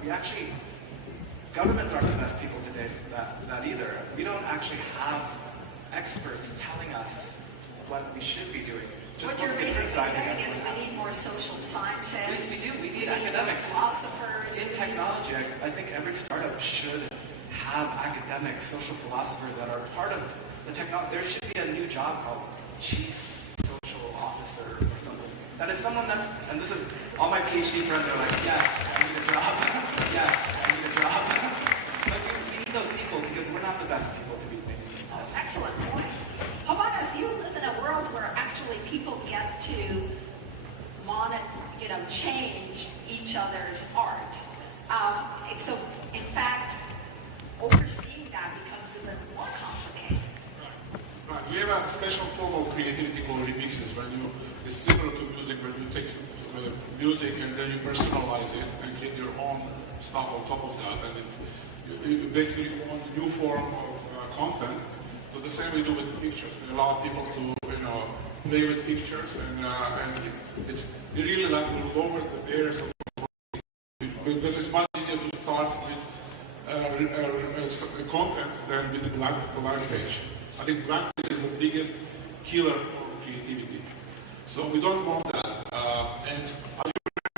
governments aren't the best people today for that either. We don't actually have experts telling us what we should be doing. What you're basically saying is we need more social scientists. We do. We need academics. Philosophers. In technology, I think every startup should have academic social philosophers that are part of the technology. There should be a new job called Chief Social Officer or something. That is someone and this is, all my PhD friends are like, yes, I need a job. Yes, I need a job. But we need those people because we're not the best people to be making this. Oh, excellent point. Havanas, you live in a world where actually people get to change each other's art. So, in fact, overseeing that becomes even more complicated. Right. We have a special form of creativity called remixes. It's similar to music, where you take music and then you personalize it and get your own stuff on top of that. And you basically want a new form of content. So the same we do with pictures. We allow people to play with pictures, and it really lowers the barriers of because it's much easier to start with content than with the blank page. I think blank page is the biggest killer of creativity. So we don't want that. And as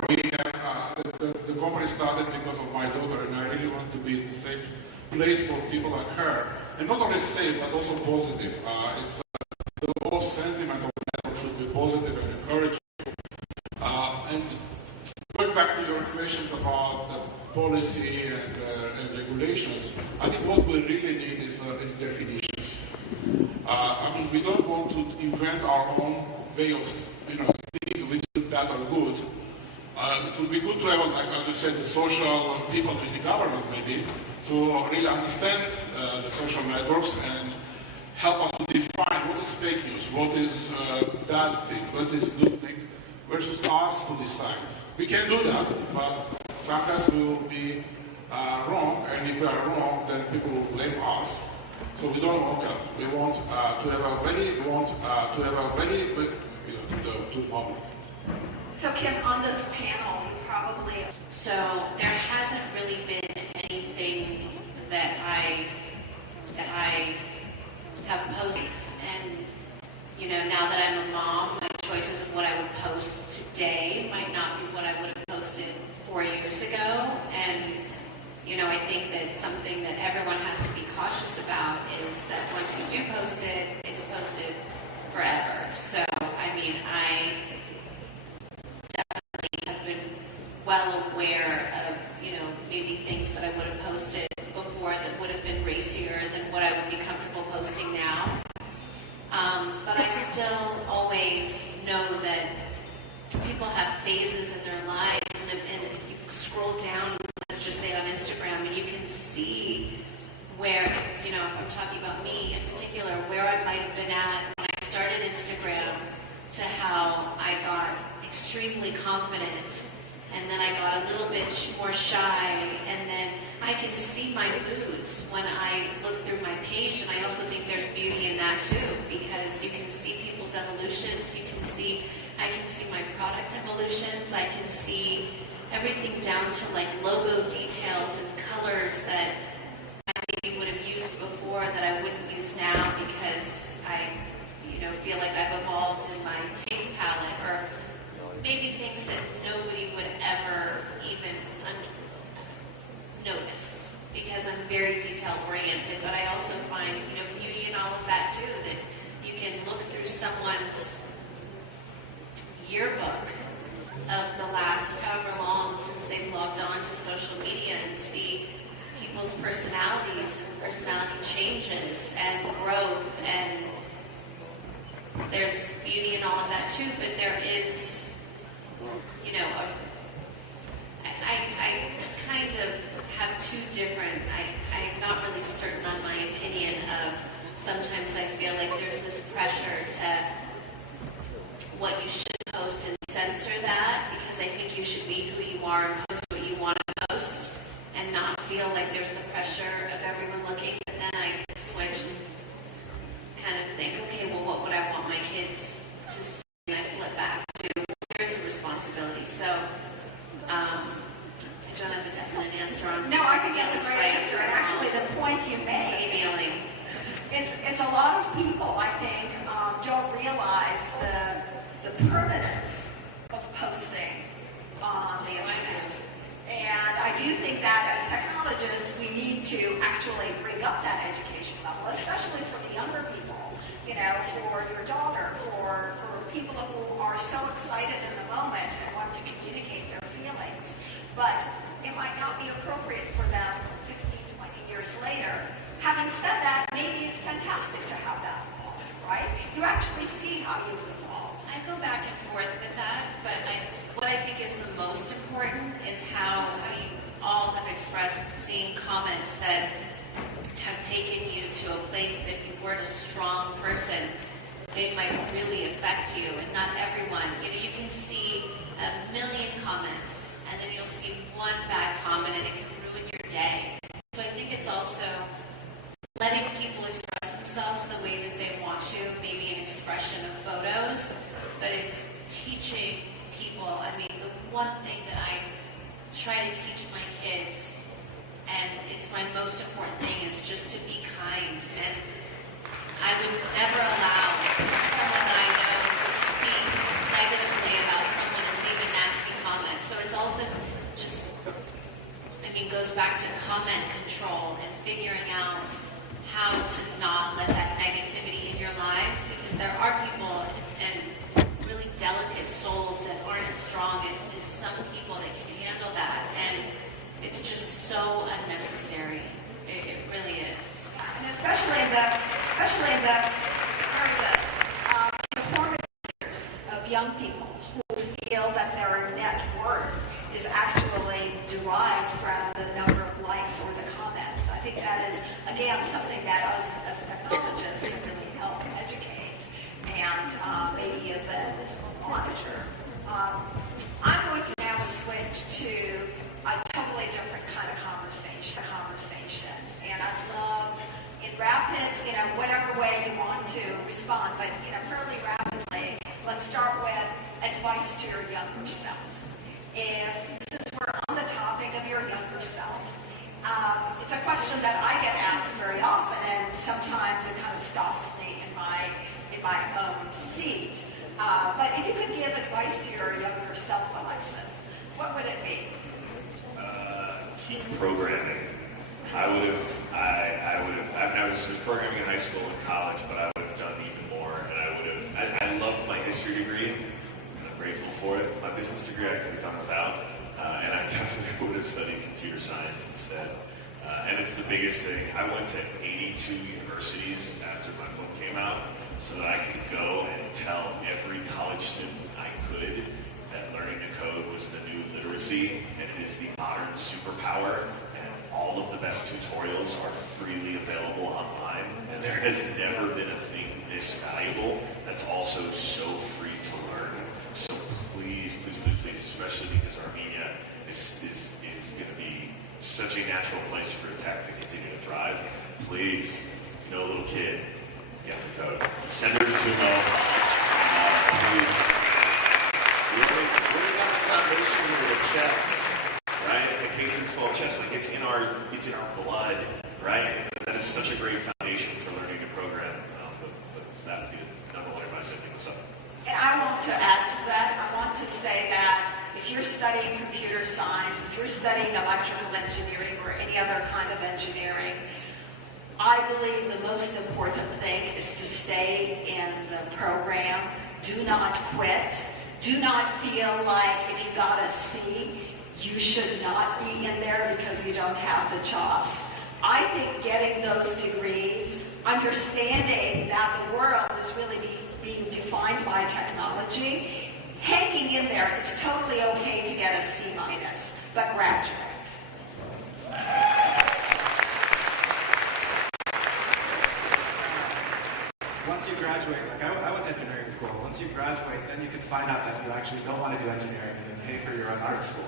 you remember, the company started because of my daughter, and I really want to be a safe place for people like her. And not only safe, but also positive. The whole sentiment of the should be positive and encouraging. And going back to your questions about the policy and regulations, I think what we really need is definitions. We don't want to invent our own way of thinking which is bad or good. It would be good to have, like as you said, the social people in the government maybe to really understand the social networks and help us to define what is fake news, what is bad thing, what is good thing, versus us to decide. We can do that, but sometimes we will be wrong, and if we are wrong, then people will blame us. So we don't want that. We want to have a very good to the public. So Kim, on this panel, you probably... So there hasn't really been anything that I have posted, and now that I'm a mom, my choices of what I would post today might not be what I would have posted 4 years ago, and I think that something that everyone has to be cautious about is that once you do post it, it's posted forever. So, I mean, I definitely have been well aware of, you know, maybe things that I would have posted before that would have been racier than what I would be comfortable posting now. But I still always know that people have phases in their lives, and if you scroll down, let's just say on Instagram, and you can see where, you know, if I'm talking about me in particular, where I might have been at when I started Instagram to how I got extremely confident, and then I got a little bit more shy, and then I can see my moods when I look through my page, and I also think there's beauty in that too, because you can see people's evolutions, I can see my product evolutions, I can see everything down to like logo details and colors that I maybe would have used before that I wouldn't use now because I, you know, feel like I've evolved in my taste palette, or maybe things that nobody would ever even notice because I'm very detail oriented, but I also find, you know, beauty in all of that too, that you can look through someone's yearbook of the last however long since they've logged on to social media and see people's personalities and personality changes and growth, and there's beauty in all of that too, but there is, you know, I kind of have two different, I'm not really certain on my opinion of, sometimes I feel like there's this pressure to what you should post and censor that, because I think you should be who you are and post what you want to post and not feel like there's the pressure of everyone looking. But then I switch and kind of think, okay, well, what would I want my kids to see? And I flip back to, there's a responsibility. So I don't have a definite answer on. No, I think that's a great answer. And actually, the point you made, it's a lot of people, I think, don't realize the permanence of posting on the internet. And I do think that as technologists, we need to actually bring up that education level, especially for the younger people, you know, for your daughter, for people who are so excited in the moment and want to communicate their feelings. But it might not be appropriate for them 15, 20 years later. Having said that, maybe it's fantastic to have that involved, right? You actually see how you've evolved. I go back and forth with that, but what I think is the most important is how you all have expressed seeing comments that have taken you to a place that if you weren't a strong person, they might really affect you, and not everyone. You know, you can see a million comments, and then you'll see one bad comment, and it can ruin your day. So I think it's also letting people express themselves the way that they want to, maybe an expression of photos, but it's teaching people. I mean, the one thing that I try to teach my kids, and it's my most important thing, is just to be kind. And I would never allow someone that I know to speak negatively about someone and leave a nasty comment. So it's also just, I mean, goes back to comment control and figuring out how to not let that negativity in your lives, because there are people and really delicate souls that aren't as strong as some people that can handle that, and it's just so unnecessary. It really is. And especially in the formative years of young people who feel that their net worth is actually derived from the number of likes or the comments. I think that is, again, something that us as technologists can really help educate and maybe even monitor. I'm going to now switch to a totally different kind of conversation. And I'd love, in rapid, you know, whatever way you want to respond, but, you know, fairly rapidly, let's start with advice to your younger self. Since we're on the topic of your younger self, it's a question that I get asked very often, and sometimes it kind of stops me in my own seat. But if you could give advice to your younger self, Alexis, what would it be? Keep programming. programming in high school and college, but I would have done even more, and I loved my history degree, and I'm grateful for it. My business degree I could have done without, and I definitely would have studied computer science instead. And it's the biggest thing. I went to 82 universities after my book came out so that I could go and tell every college student I could that learning to code was the new literacy, and it is the modern superpower, and all of the best tutorials are freely available online, and there has never been a thing this valuable that's also so free to learn. So please, please, please, please, especially because Armenia is going to be such a natural place for tech to continue to thrive, please, if you know a little kid, get the code. Send her to Tumo. Please. We're on the foundation here with chess, right? The K-12 chess, like it's in our blood, right? That is such a great foundation for learning to program. But that would be the number one advice I think was something. And I want to add to that. I want to say that if you're studying computer science, if you're studying electrical engineering or any other kind of engineering, I believe the most important thing is to stay in the program. Do not quit. Do not feel like if you got a C, you should not be in there because you don't have the chops. I think getting those degrees, understanding that the world is really being defined by technology, hanging in there, it's totally okay to get a C-, but graduate. Once you graduate, like I went to engineering school, once you graduate, then you can find out that you actually don't want to do engineering and then pay for your own art school.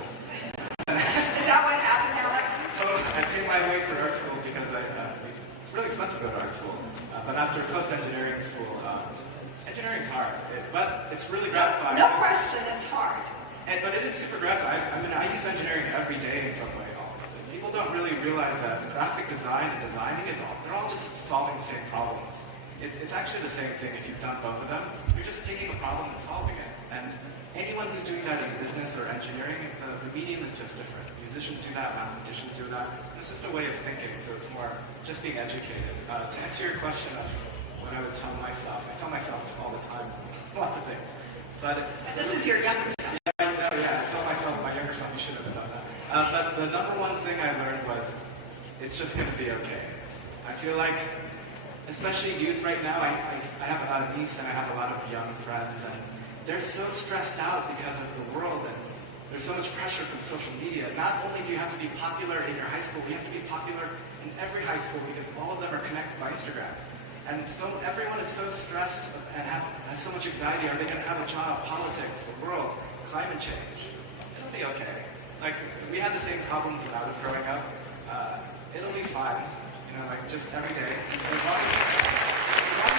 Is that what happened, Alex? Totally. I paid my way for art school because it's really expensive to go to art school. But after post-engineering school, engineering's hard, but it's really gratifying. No question, it's hard. But it is super gratifying. I mean, I use engineering every day in some way. People don't really realize that graphic design and designing they're all just solving the same problems. It's actually the same thing if you've done both of them. You're just taking a problem and solving it. And anyone who's doing that in business or engineering, the medium is just different. Musicians do that, mathematicians do that. It's just a way of thinking, so it's more just being educated. To answer your question of what I would tell myself, I tell myself all the time, lots of things. But this is your younger self. Yeah, I tell myself, my younger self, you should have done that. But the number one thing I learned was, it's just going to be okay. I feel like, especially youth right now, I have a lot of niece and I have a lot of young friends, and they're so stressed out because of the world, and there's so much pressure from social media. Not only do you have to be popular in your high school, you have to be popular in every high school because all of them are connected by Instagram. And so everyone is so stressed and has so much anxiety. Are they going to have a job? Politics, the world, climate change. It'll be okay. Like, we had the same problems when I was growing up. It'll be fine. You know, like, just every day. As long as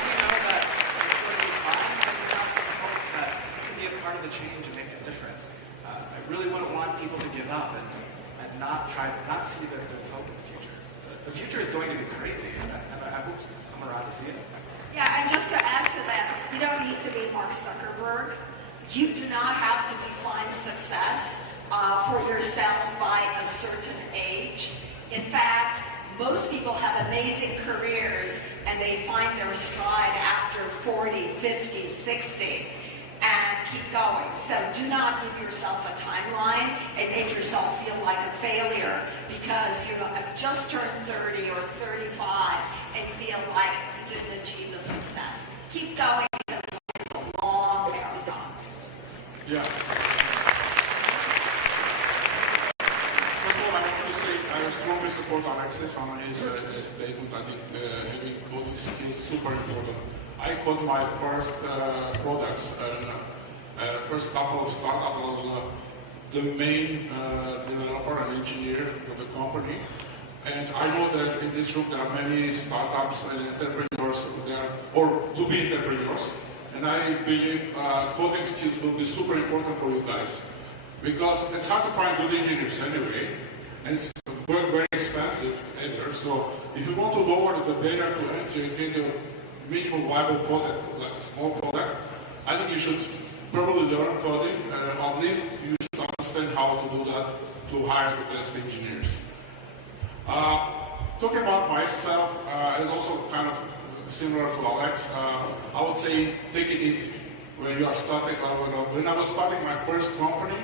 you know that it's going to be fine, then you have some hope that you can be a part of the change and make a difference. I really wouldn't want people to give up and not see that there's hope in the future. The future is going to be crazy, and I hope I'm around to see it. Yeah, and just to add to that, you don't need to be Mark Zuckerberg. You do not have to define success for yourself by a certain age. In fact, most people have amazing careers and they find their stride after 40, 50, 60 and keep going. So do not give yourself a timeline and make yourself feel like a failure because you have just turned 30 or 35 and feel like you didn't achieve the success. Keep going because it's a long marathon. Yeah. I strongly support Alexis on his statement. I think having coding skills is super important. I code my first products, and first couple of startups was the main developer and engineer of the company. And I know that in this room there are many startups and entrepreneurs there, or to be entrepreneurs. And I believe coding skills will be super important for you guys. Because it's hard to find good engineers anyway. And it's very, very expensive either. So if you want to lower the barrier to entry and get a minimum viable product, like a small product, I think you should probably learn coding. At least you should understand how to do that to hire the best engineers. talking about myself, it's also kind of similar to Alex. I would say take it easy. When you are starting, when I was starting my first company,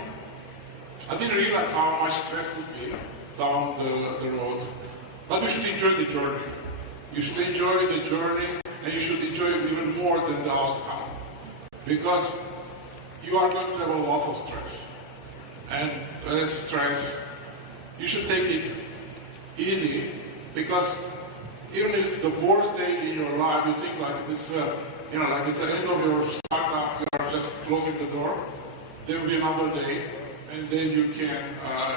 I didn't realize how much stress would be down the road. But you should enjoy the journey. You should enjoy the journey, and you should enjoy it even more than the outcome. Because you are going to have a lot of stress. And stress, you should take it easy, because even if it's the worst day in your life, you think like this, like it's the end of your startup, you are just closing the door. There will be another day, and then you can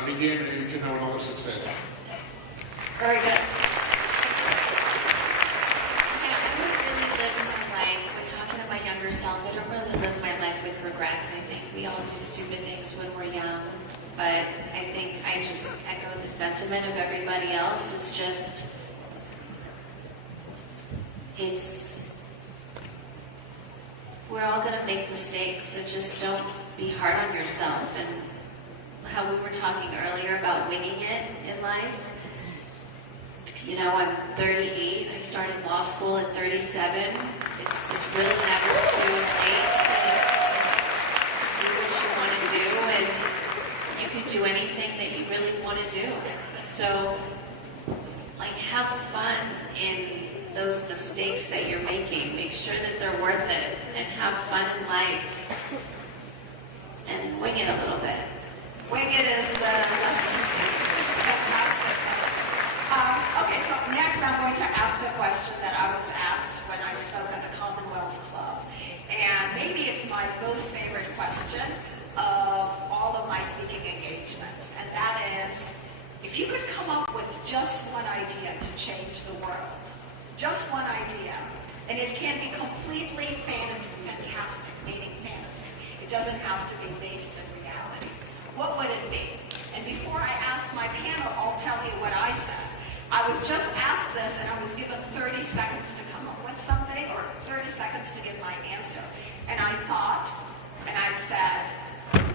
regain and you can have another success. Very good. Yeah, I don't really live my life. I'm talking to my younger self. I don't really live my life with regrets. I think we all do stupid things when we're young. But I think I just echo the sentiment of everybody else. It's just, we're all going to make mistakes, so just don't be hard on yourself. And how we were talking earlier about winging it in life. You know, I'm 38. I started law school at 37. It's really never too late to do what you want to do, and you can do anything that you really want to do. So, like, have fun in those mistakes that you're making. Make sure that they're worth it, and have fun in life, and wing it a little bit. Wing it is the lesson. Fantastic lesson. Okay, so next I'm going to ask the question that I was asked when I spoke at the Commonwealth Club. And maybe it's my most favorite question of all of my speaking engagements. And that is, if you could come up with just one idea to change the world, just one idea, and it can be completely fantastic, meaning fantasy. It doesn't have to be based in reality. What would it be? And before I ask my panel, I'll tell you what I said. I was just asked this, and I was given 30 seconds to come up with something, or 30 seconds to give my answer. And I thought, and I said,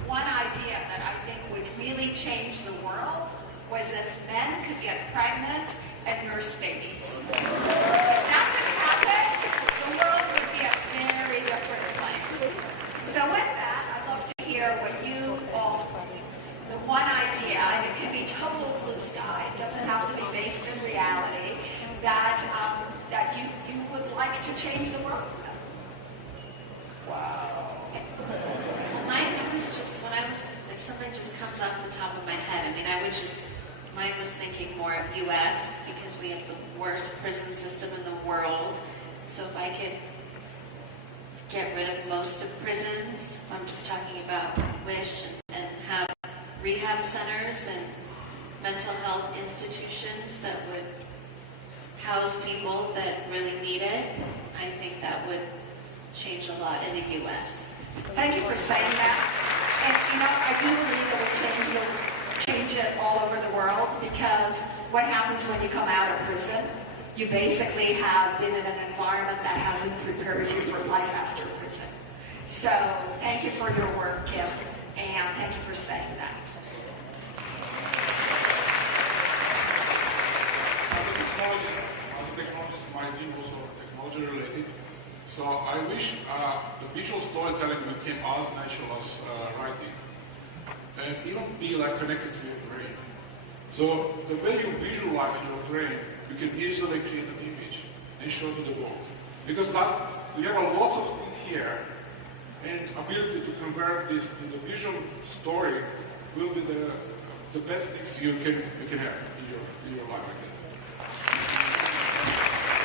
one idea that I think would really change the world was if men could get pregnant and nurse babies. If that could happen, the world would be a very different place. So with that, I'd love to hear what you all, the one idea, and it can be total blue sky, it doesn't have to be based in reality, that you would like to change the world with. Wow. Mine was just, if something just comes off the top of my head, mine was thinking more of U.S. because we have the worst prison system in the world. So if I could get rid of most of prisons, I'm just talking about WISH, and have rehab centers and mental health institutions that would house people that really need it, I think that would change a lot in the U.S. Thank you for saying that. And I do believe it will change it all over the world, because what happens when you come out of prison? You basically have been in an environment that hasn't prepared you for life after prison. So thank you for your work, Kim, and thank you for saying that. As a technologist, my team was technology related. So I wish the visual storytelling became as natural as writing, and even be like connected to your brain. So the way you visualize in your brain, you can easily create an image and show to the world. Because we have a lot of things here, and ability to convert this to the visual story will be the best things you can have in your life.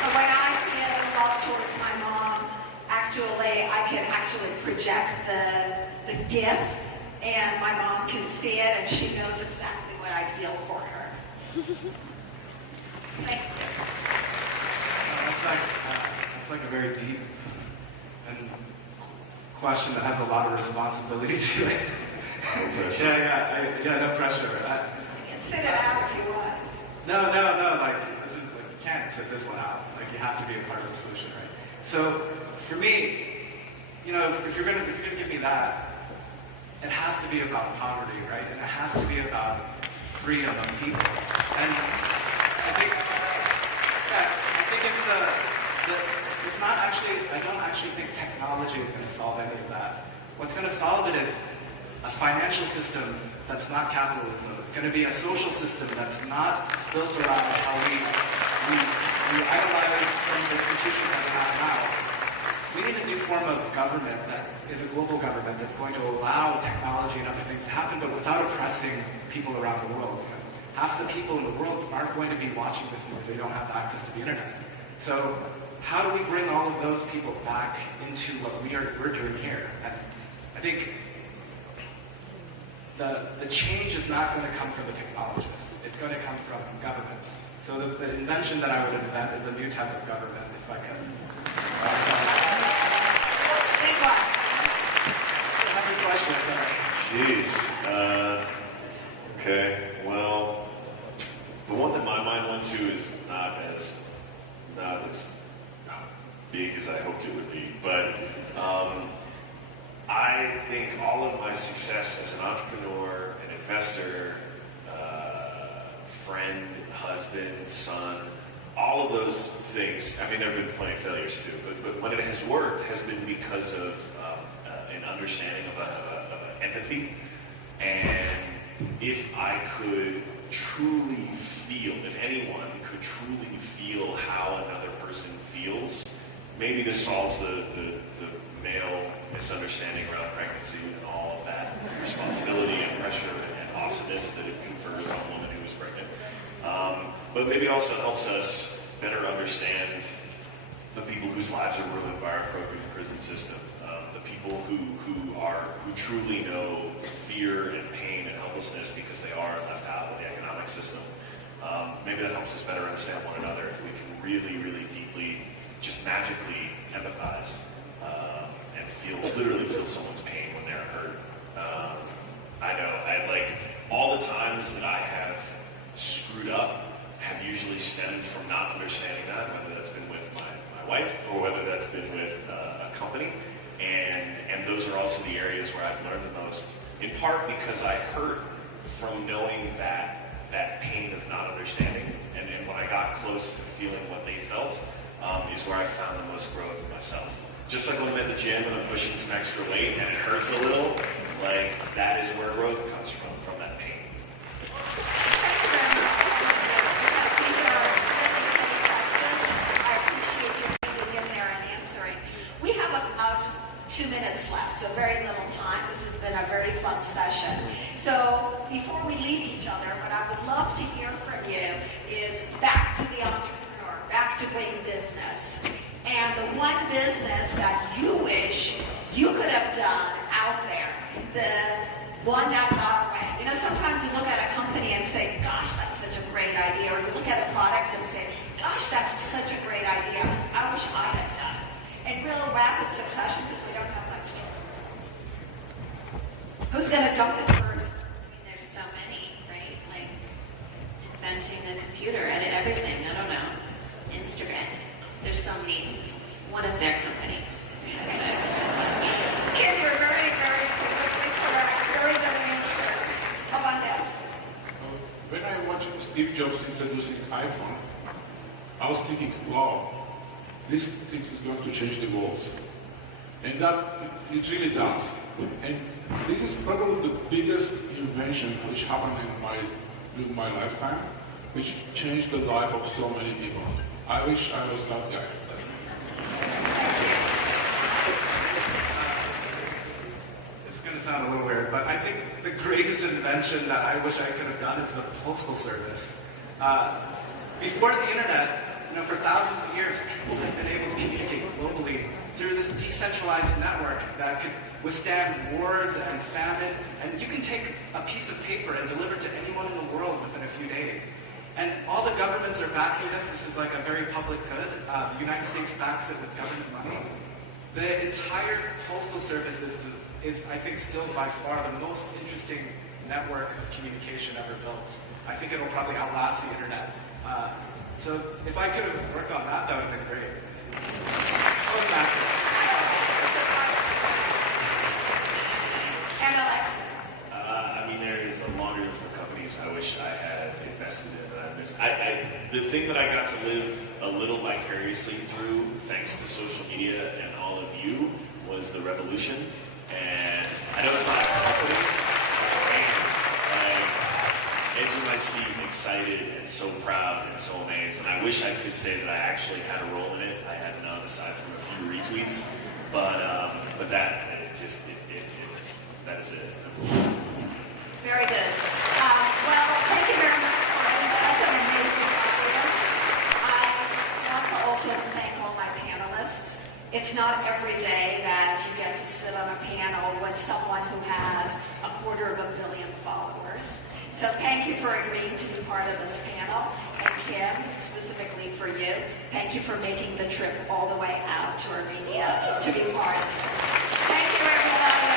The way I feel love towards my mom, I can actually project the gift, and my mom can see it, and she knows exactly what I feel for her. Thank you. That's like a very deep and question that has a lot of responsibility to it. No pressure. No pressure. You can sit it out if you want. No. You can't sit this one out. You have to be a part of the solution, right? So for me, if you're gonna give me that, it has to be about poverty, right? And it has to be about freedom of people. And I think technology is going to solve any of that. What's going to solve it is a financial system that's not capitalism. It's going to be a social system that's not built around how we idolize some of the institutions that we have now. We need a new form of government that is a global government that's going to allow technology and other things to happen, but without oppressing people around the world. Half the people in the world aren't going to be watching this if they don't have access to the internet. So how do we bring all of those people back into what we're doing here? And I think the change is not going to come from the technologists. It's going to come from governments. So the invention that I would invent is a new type of government, if I could. Have your question, Jeez. Okay. Well, the one that my mind went to is not as big as I hoped it would be, but I think all of my success as an entrepreneur, an investor, friend, husband, son, all of those things, I mean, there have been plenty of failures too, but when it has worked, has been because of an understanding of empathy. And if I could truly feel, if anyone could truly feel how another person feels, maybe this solves the male misunderstanding around pregnancy and all of that responsibility and pressure and awesomeness that it confers on a woman who is pregnant. But maybe also helps us better understand the people whose lives are ruined by our broken prison system, the people who truly know fear and pain and helplessness because they are left out of the economic system. Maybe that helps us better understand one another if we can really, really deeply, just magically empathize and literally feel someone's pain when they're hurt. I know, all the times that I have screwed up have usually stemmed from not understanding that, whether that's been with my wife or whether that's been with a company. And those are also the areas where I've learned the most, in part because I hurt from knowing that pain of not understanding. And when I got close to feeling what they felt, is where I found the most growth in myself. Just like when I'm at the gym and I'm pushing some extra weight and it hurts a little, that is where growth comes from that pain. I appreciate you being in there and answering. We have about 2 minutes left, so very little time. This has been a very fun session. So before we leave each other, what I would love to hear from you is back to the entrepreneur, back to big business. And the one business that you wish you could have done out there, the one that got away. You know, sometimes you look at a company and say, gosh, that's such a great idea. Or you look at a product and say, gosh, that's such a great idea. I wish I had done it. In real rapid succession, because we don't have much time. Who's going to jump in first? I mean, there's so many, right? Like inventing the computer and everything. I don't know. Instagram. There's so many. One of their companies. Kim, you're very, very politically correct. Very good answer. How about that? When I watched Steve Jobs introducing iPhone, I was thinking, wow, this thing is going to change the world. And that it really does. And this is probably the biggest invention which happened in my lifetime, which changed the life of so many people. I wish I was that guy. It's going to sound a little weird, but I think the greatest invention that I wish I could have done is the postal service. Before the internet, for thousands of years, people have been able to communicate globally through this decentralized network that could withstand wars and famine. And you can take a piece of paper and deliver it to anyone in the world within a few days. And all the governments are backing this. This is like a very public good. The United States backs it with government money. The entire postal service is, I think, still by far the most interesting network of communication ever built. I think it'll probably outlast the internet. So if I could have worked on that, that would have been great. And Alex? I mean, there is a laundry list of companies I wish I had invested in that I missed. The thing that I got to live a little vicariously through, thanks to social media and all of you, was the revolution. And I know it's not a company, edge of my seat, excited and so proud and so amazed. And I wish I could say that I actually had a role in it. I had none aside from a few retweets. But that that is it. Very good. Well, thank you very much for being such an amazing audience. I want to also thank all my panelists. It's not every day that you get to sit on a panel with someone who has 250 million followers. So thank you for agreeing to be part of this panel. And Kim, specifically for you, thank you for making the trip all the way out to Armenia to be part of this. Thank you, everybody.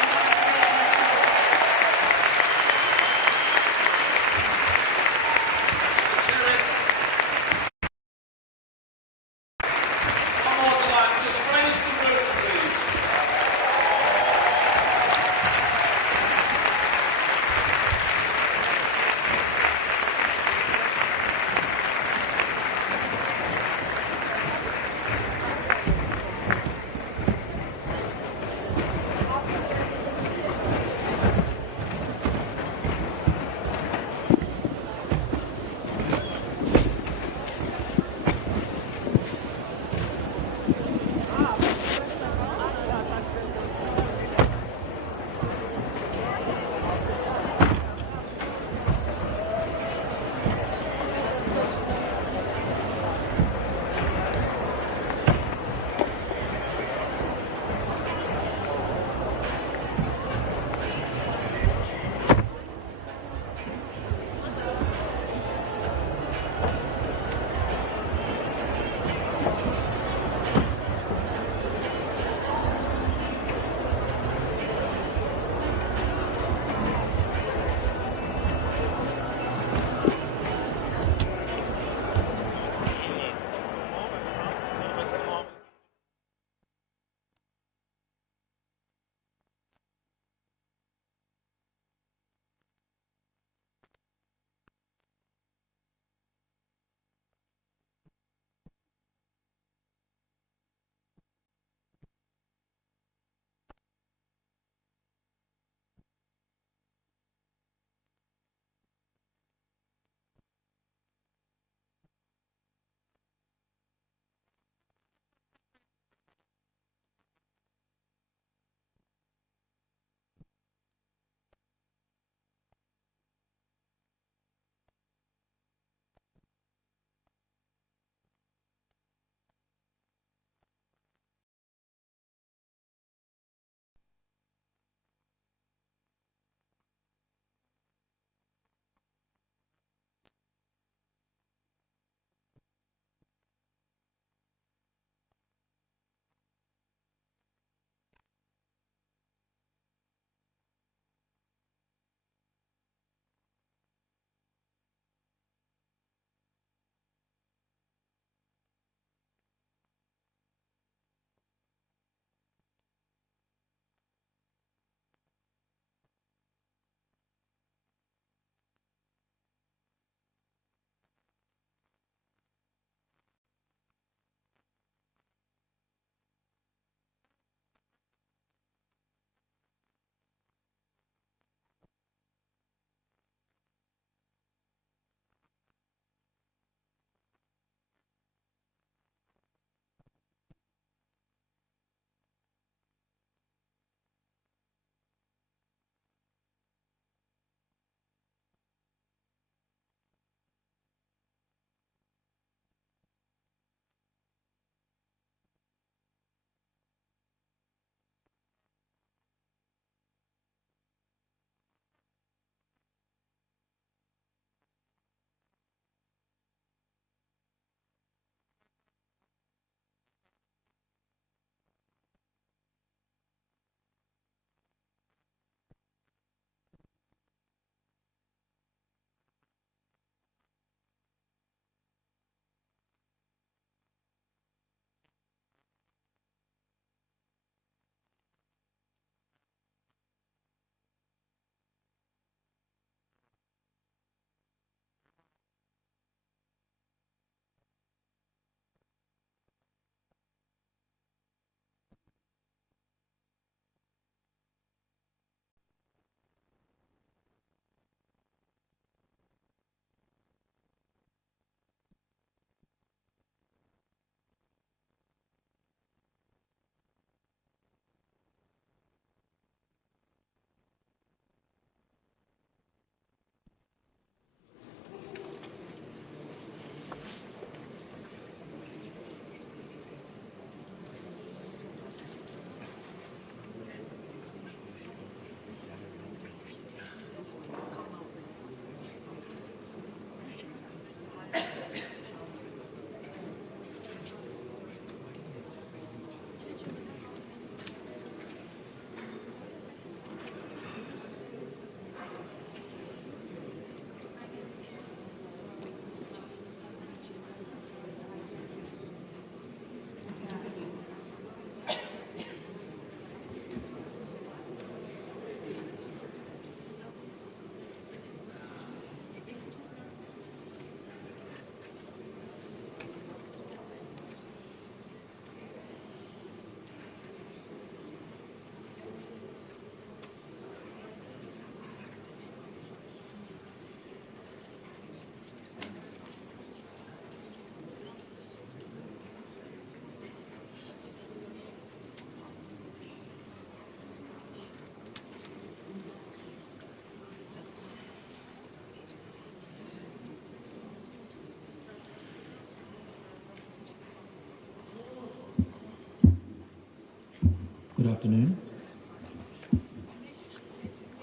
afternoon.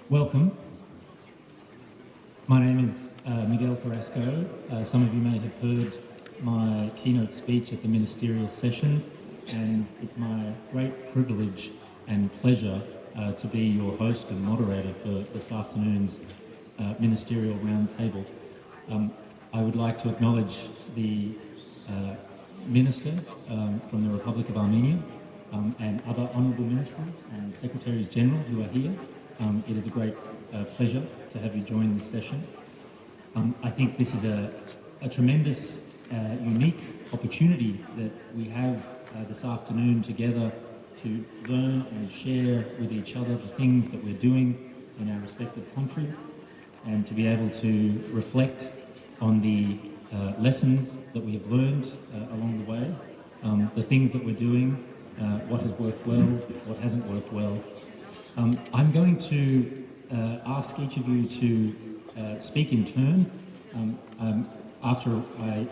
Welcome. My name is Miguel Carrasco. Some of you may have heard my keynote speech at the ministerial session, and it's my great privilege and pleasure to be your host and moderator for this afternoon's ministerial roundtable. I would like to acknowledge the Minister from the Republic of Armenia and other honourable ministers and secretaries general who are here. It is a great pleasure to have you join this session. I think this is a tremendous, unique opportunity that we have this afternoon together to learn and share with each other the things that we're doing in our respective countries, and to be able to reflect on the lessons that we have learned along the way, the things that we're doing, what has worked well, what hasn't worked well. I'm going to ask each of you to speak in turn after I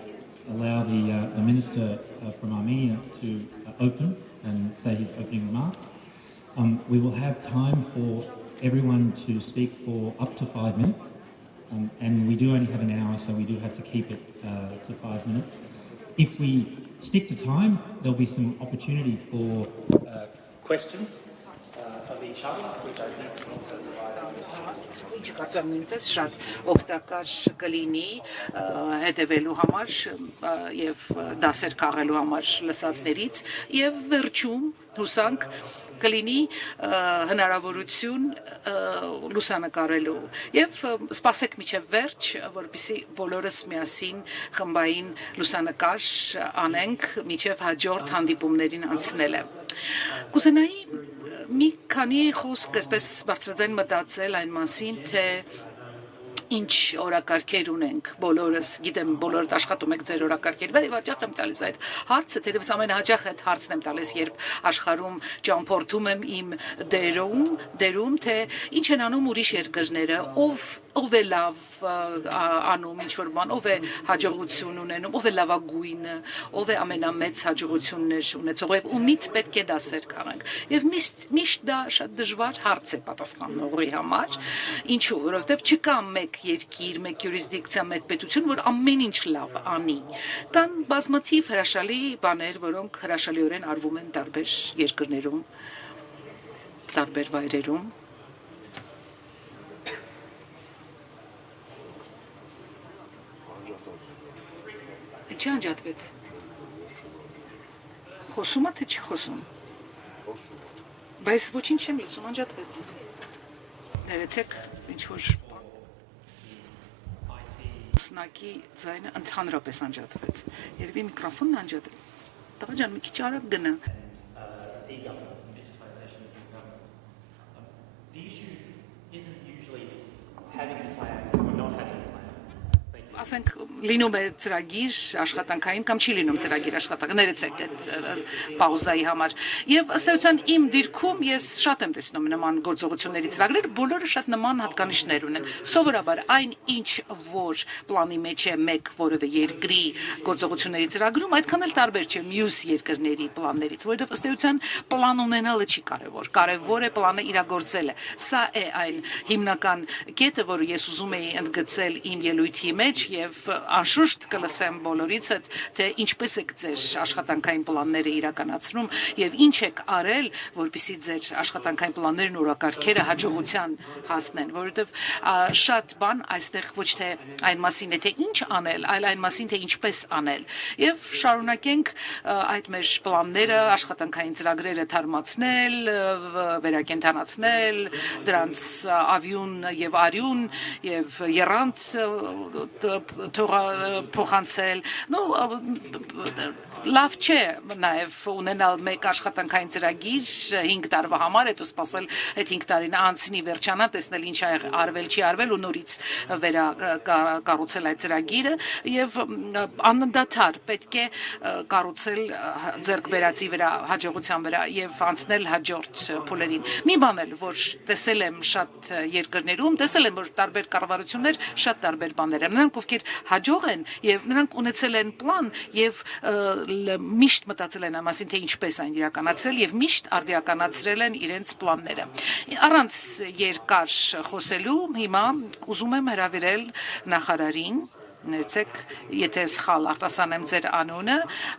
allow the Minister from Armenia to open and say his opening remarks. We will have time for everyone to speak for up to 5 minutes, and we do only have an hour, so we do have to keep it to 5 minutes. If we stick to time, there'll be some opportunity for questions of each other, which I think is also Ինչ կարծում եմ նույնպես շատ օգտակար կլինի հետևելու համար եւ դասեր քաղելու համար լսածներից եւ վերջում հուսանք կլինի հնարավորություն լուսանկարելու եւ սպասեք միջև վերջ որպեսզի բոլորս միասին խմբային լուսանկար անենք միջև հաջորդ հանդիպումներին անցնելը կուզենայի մի քանի խոսք այսպես բարձրաձայն մտածել այն մասին թե ինչ օրակարգեր ունենք բոլորս գիտեմ բոլորդ աշխատում եք ձեր օրակարգերի վրա եւ հաճախ եմ տալիս այդ հարցը թերևս ամենահաճախ այդ հարցն եմ տալիս երբ աշխարհում ճամփորդում եմ իմ դերում թե ինչ են անում ուրիշ երկրները ով է լավ անում ինչ որ բան ով է հաջողություն ունենում ով է լավագույնը ով է ամենամեծ հաջողություններ ունեցողը եւ ումից պետք է դասեր քաղենք եւ միշտ դա շատ դժվար հարց է պատասխանողի համար ինչու որովհետեւ չկա մեկ երկիր մեկ յուրիսդիկցիա մեկ պետություն որ ամեն ինչ լավ անի կան բազմաթիվ հրաշալի բաներ որոնք հրաշալիորեն արվում են տարբեր երկրներում տարբեր վայրերում Չի անջատվեց։ Խոսում է թե չի խոսում։ Բայց ոչինչ չեմ լսում, անջատվեց։ Ներեցեք ինչ որ սնակի ձայնը ընդհանրապես անջատվեց։ Երևի միկրոֆոնն անջատել։ Տղա ջան, մի քիչ արագ գնա։ The issue isn't usually having a plan or not having a plan. Ասենք լինում է ծրագիր աշխատանքային կամ չի լինում ծրագիր աշխատանք ներեցեք այդ պաուզայի համար եւ ըստ էության իմ դիրքում ես շատ եմ տեսնում նման գործողությունների ծրագրեր բոլորը շատ նման հատկանիշներ ունեն սովորաբար այն ինչ որ պլանի մեջ է մեկ որևէ երկրի գործողությունների ծրագրում այդքան էլ տարբեր չէ մյուս երկրների պլաններից որովհետեւ ըստ էության պլան ունենալը չի կարևոր է պլանը իրագործելը սա է այն հիմնական կետը որ ես ուզում եի ընդգծել իմ ելույթի մեջ եւ անշուշտ կլսեմ բոլորից թե ինչպես եք ձեր աշխատանքային պլանները իրականացնում եւ ինչ եք արել որպեսզի ձեր աշխատանքային պլաններն ու օրակարգերը հաջողության հասնեն որովհետեւ շատ բան այստեղ ոչ թե այն մասին է թե ինչ անել այլ այն մասին թե ինչպես անել եւ շարունակենք այդ մեր պլանները աշխատանքային ծրագրերը թարմացնել վերակենդանացնել դրանց ավյուն եւ արյուն եւ երրանդ փոխանցել լավ չէ նաև ունենալ մեկ աշխատանքային ծրագիր 5 տարվա համար հետո սպասել այդ 5 տարին անցնի վերջանա տեսնել ինչ արվել չի արվել ու նորից կառուցել այդ ծրագիրը եւ անընդհատ պետք է կառուցել ձեռք բերածի վրա հաջողության վրա եւ անցնել հաջորդ փուլերին մի բան էլ որ տեսել եմ շատ երկրներում տեսել եմ որ տարբեր կառավարություններ շատ տարբեր բաներ են նրանք ովքեր հաջող են եւ նրանք ունեցել են պլան եւ միշտ մտածել են ամասին թե ինչպես այն իրականացրել եւ միշտ արդիականացրել են իրենց պլանները։ Առանց երկար խոսելու հիմա ուզում եմ հրավիրել նախարարին Ներեցեք, եթե սխալ արտասանեմ ձեր անունը,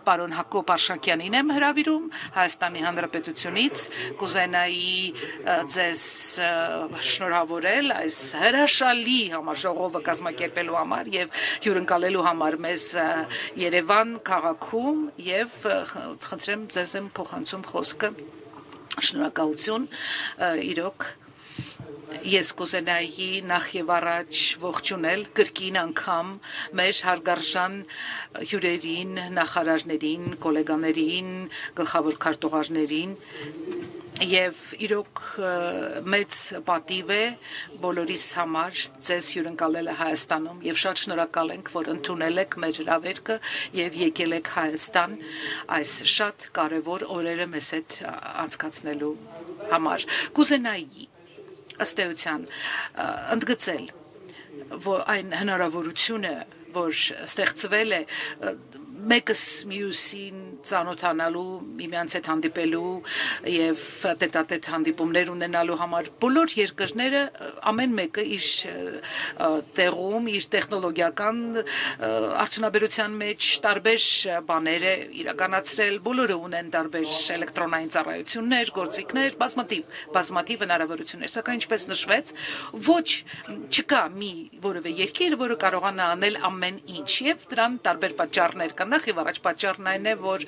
պարոն Հակոբ Արշակյանին եմ հրավիրում Հայաստանի Հանրապետությունից, կուզենայի ձեզ շնորհավորել այս հրաշալի համաժողովը կազմակերպելու համար եւ հյուրընկալելու համար մեզ Երևան քաղաքում եւ խնդրեմ ձեզ եմ փոխանցում խոսքը շնորհակալություն իրոք Ես կուզենայի նախ եւ առաջ ողջունել կրկին անգամ մեր հարգարժան հյուրերին, նախարարներին, գոլեգաներին, գլխավոր քարտուղարներին եւ իրոք մեծ պատիվ է բոլորիս համար ձեզ հյուրընկալելը Հայաստանում եւ շատ շնորհակալ ենք, որ ընդունել եք մեր հրավերքը եւ եկել եք Հայաստան այս շատ կարեւոր օրերը մեզ հետ անցկացնելու համար։ Կուզենայի ըստ էության ընդգծել այն հնարավորությունը, որ ստեղծվել է մեկս մյուսին ծանոթանալու, միմյանց հետ հանդիպելու եւ տետատետ հանդիպումներ ունենալու համար բոլոր երկրները ամեն մեկը իր տեղում, իր տեխնոլոգիական արդյունաբերության մեջ տարբեր բաներ է իրականացրել, բոլորը ունեն տարբեր էլեկտրոնային ծառայություններ, գործիքներ, բազմաթիվ հնարավորություններ, սակայն ինչպես նշվեց, չկա մի որևէ երկիր, որը կարողանա անել ամեն ինչ եւ դրան տարբեր պատճառներ կան Նախ եւ առաջ պատճառն այն է, որ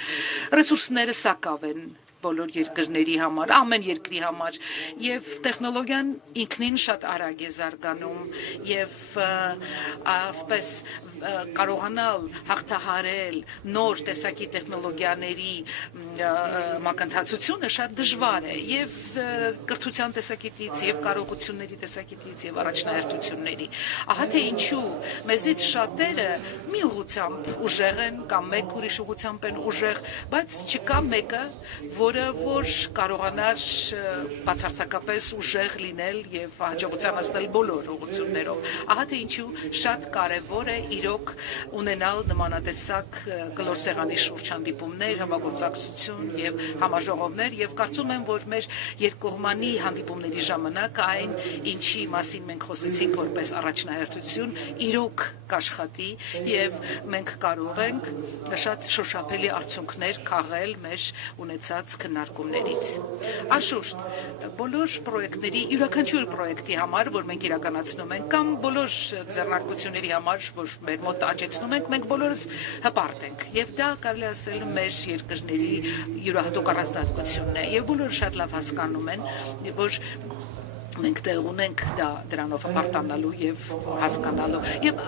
ռեսուրսները սակավ են բոլոր երկրների համար, ամեն երկրի համար եւ տեխնոլոգիան ինքնին շատ արագ է զարգանում եւ ասպես կարողանալ հաղթահարել նոր տեսակի տեխնոլոգիաների մակընթացությունը շատ դժվար է եւ կրթության տեսակետից եւ կարողությունների տեսակետից եւ առաջնահերթությունների ահա թե ինչու մեզից շատերը մի ուղղությամբ ուժեղ են կամ մեկ ուրիշ ուղղությամբ են ուժեղ բայց չկա մեկը որ կարողանար բացարձակապես ուժեղ լինել եւ հաջողության հասնել բոլոր ուղղություններով ահա թե ինչու շատ կարեւոր է իրոք ունենալ նմանատեսակ կլոր սեղանի շուրջ հանդիպումներ, համագործակցություն եւ համաժողովներ եւ կարծում եմ, որ մեր երկկողմանի հանդիպումների ժամանակ այն ինչի մասին մենք խոսեցինք որպես առաջնահերթություն, իրոք կաշխատի եւ մենք կարող ենք շատ շոշափելի արդյունքներ քաղել մեր ունեցած քննարկումներից։ Անշուշտ, բոլոր պրոյեկտների, յուրաքանչյուր պրոյեկտի համար, որ մենք իրականացնում ենք, կամ բոլոր ձեռնարկությունների համար, որ մեր մոտ աճեցնում ենք, մենք բոլորս հպարտ ենք։ Եվ դա կարելի ասել մեր երկրների յուրահատուկ առանձնահատկությունն է։ Եվ բոլորը շատ լավ հասկանում են, որ մենք տեղ ունենք դրանով հպարտանալու եւ հասկանալու եւ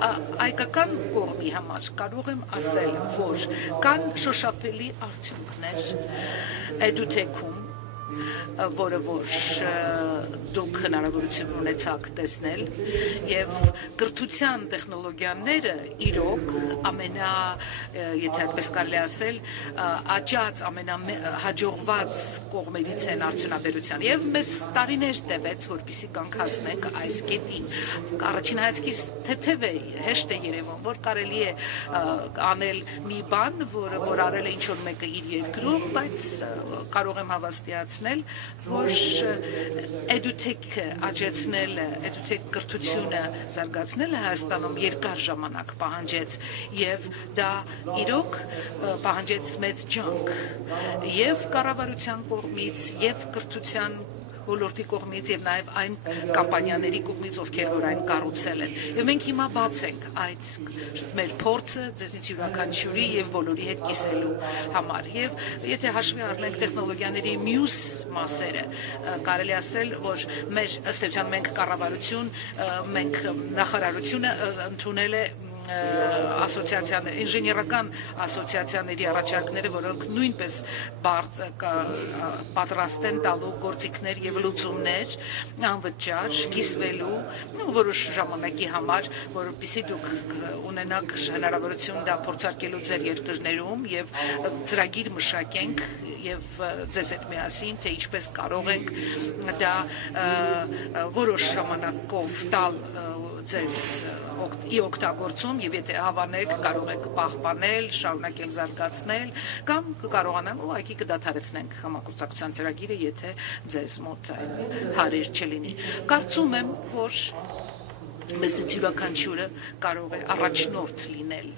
այկական կողմի համար կարող եմ ասել, որ կան շոշափելի արդյունքներ էդութեքում որը որ դուք հնարավորություն ունեցաք տեսնել եւ կրթության տեխնոլոգիաները իրոք եթե այդպես կարելի ասել աճած ամենահաջողված կողմերից են արդյունաբերության եւ մեզ տարիներ տևեց որպեսզի կանք հասնենք այս կետին առաջին հայացքից թեթև է հեշտ է երևում որ կարելի է անել մի բան որ արել է ինչ որ մեկը իր երկրում բայց կարող եմ հավաստիացնել որ էդութեք աճեցնելը, էդութեք կրթությունը զարգացնելը Հայաստանում երկար ժամանակ պահանջեց եւ դա իրոք պահանջեց մեծ ջանք եւ կառավարության կողմից եւ կրթության ոլորտի կողմից եւ նաեւ այն կամպանիաների կողմից ովքեր որ այն կառուցել են եւ մենք հիմա բաց ենք այդ մեր փորձը ձեզնից յուրաքանչյուրի եւ բոլորի հետ կիսելու համար եւ եթե հաշվի առնենք տեխնոլոգիաների մյուս մասերը կարելի ասել որ մեր ըստ էության մենք կառավարություն մենք նախարարությունը ընդունել է ասոցիացիան ինժեներական ասոցիացիաների առաջարկները, որոնք նույնպես պատրաստ են տալու գործիքներ եւ լուծումներ անվճար կիսվելու որոշ ժամանակի համար, որովհետեւ դուք ունենաք հնարավորություն դա փորձարկելու ձեր երկրներում եւ ծրագիր մշակենք եւ ձեզ հետ միասին թե ինչպես կարող ենք դա որոշ ժամանակով տալ ձեզ օգտագործում եւ եթե հավանեք կարող եք պահպանել, շարունակել զարգացնել կամ կարողանանք ուղղակի կդադարեցնենք համագործակցության ծրագիրը, եթե ձեզ մոտ հարիր չլինի։ Կարծում եմ, որ մեզ յուրաքանչյուրը կարող է առաջնորդ լինել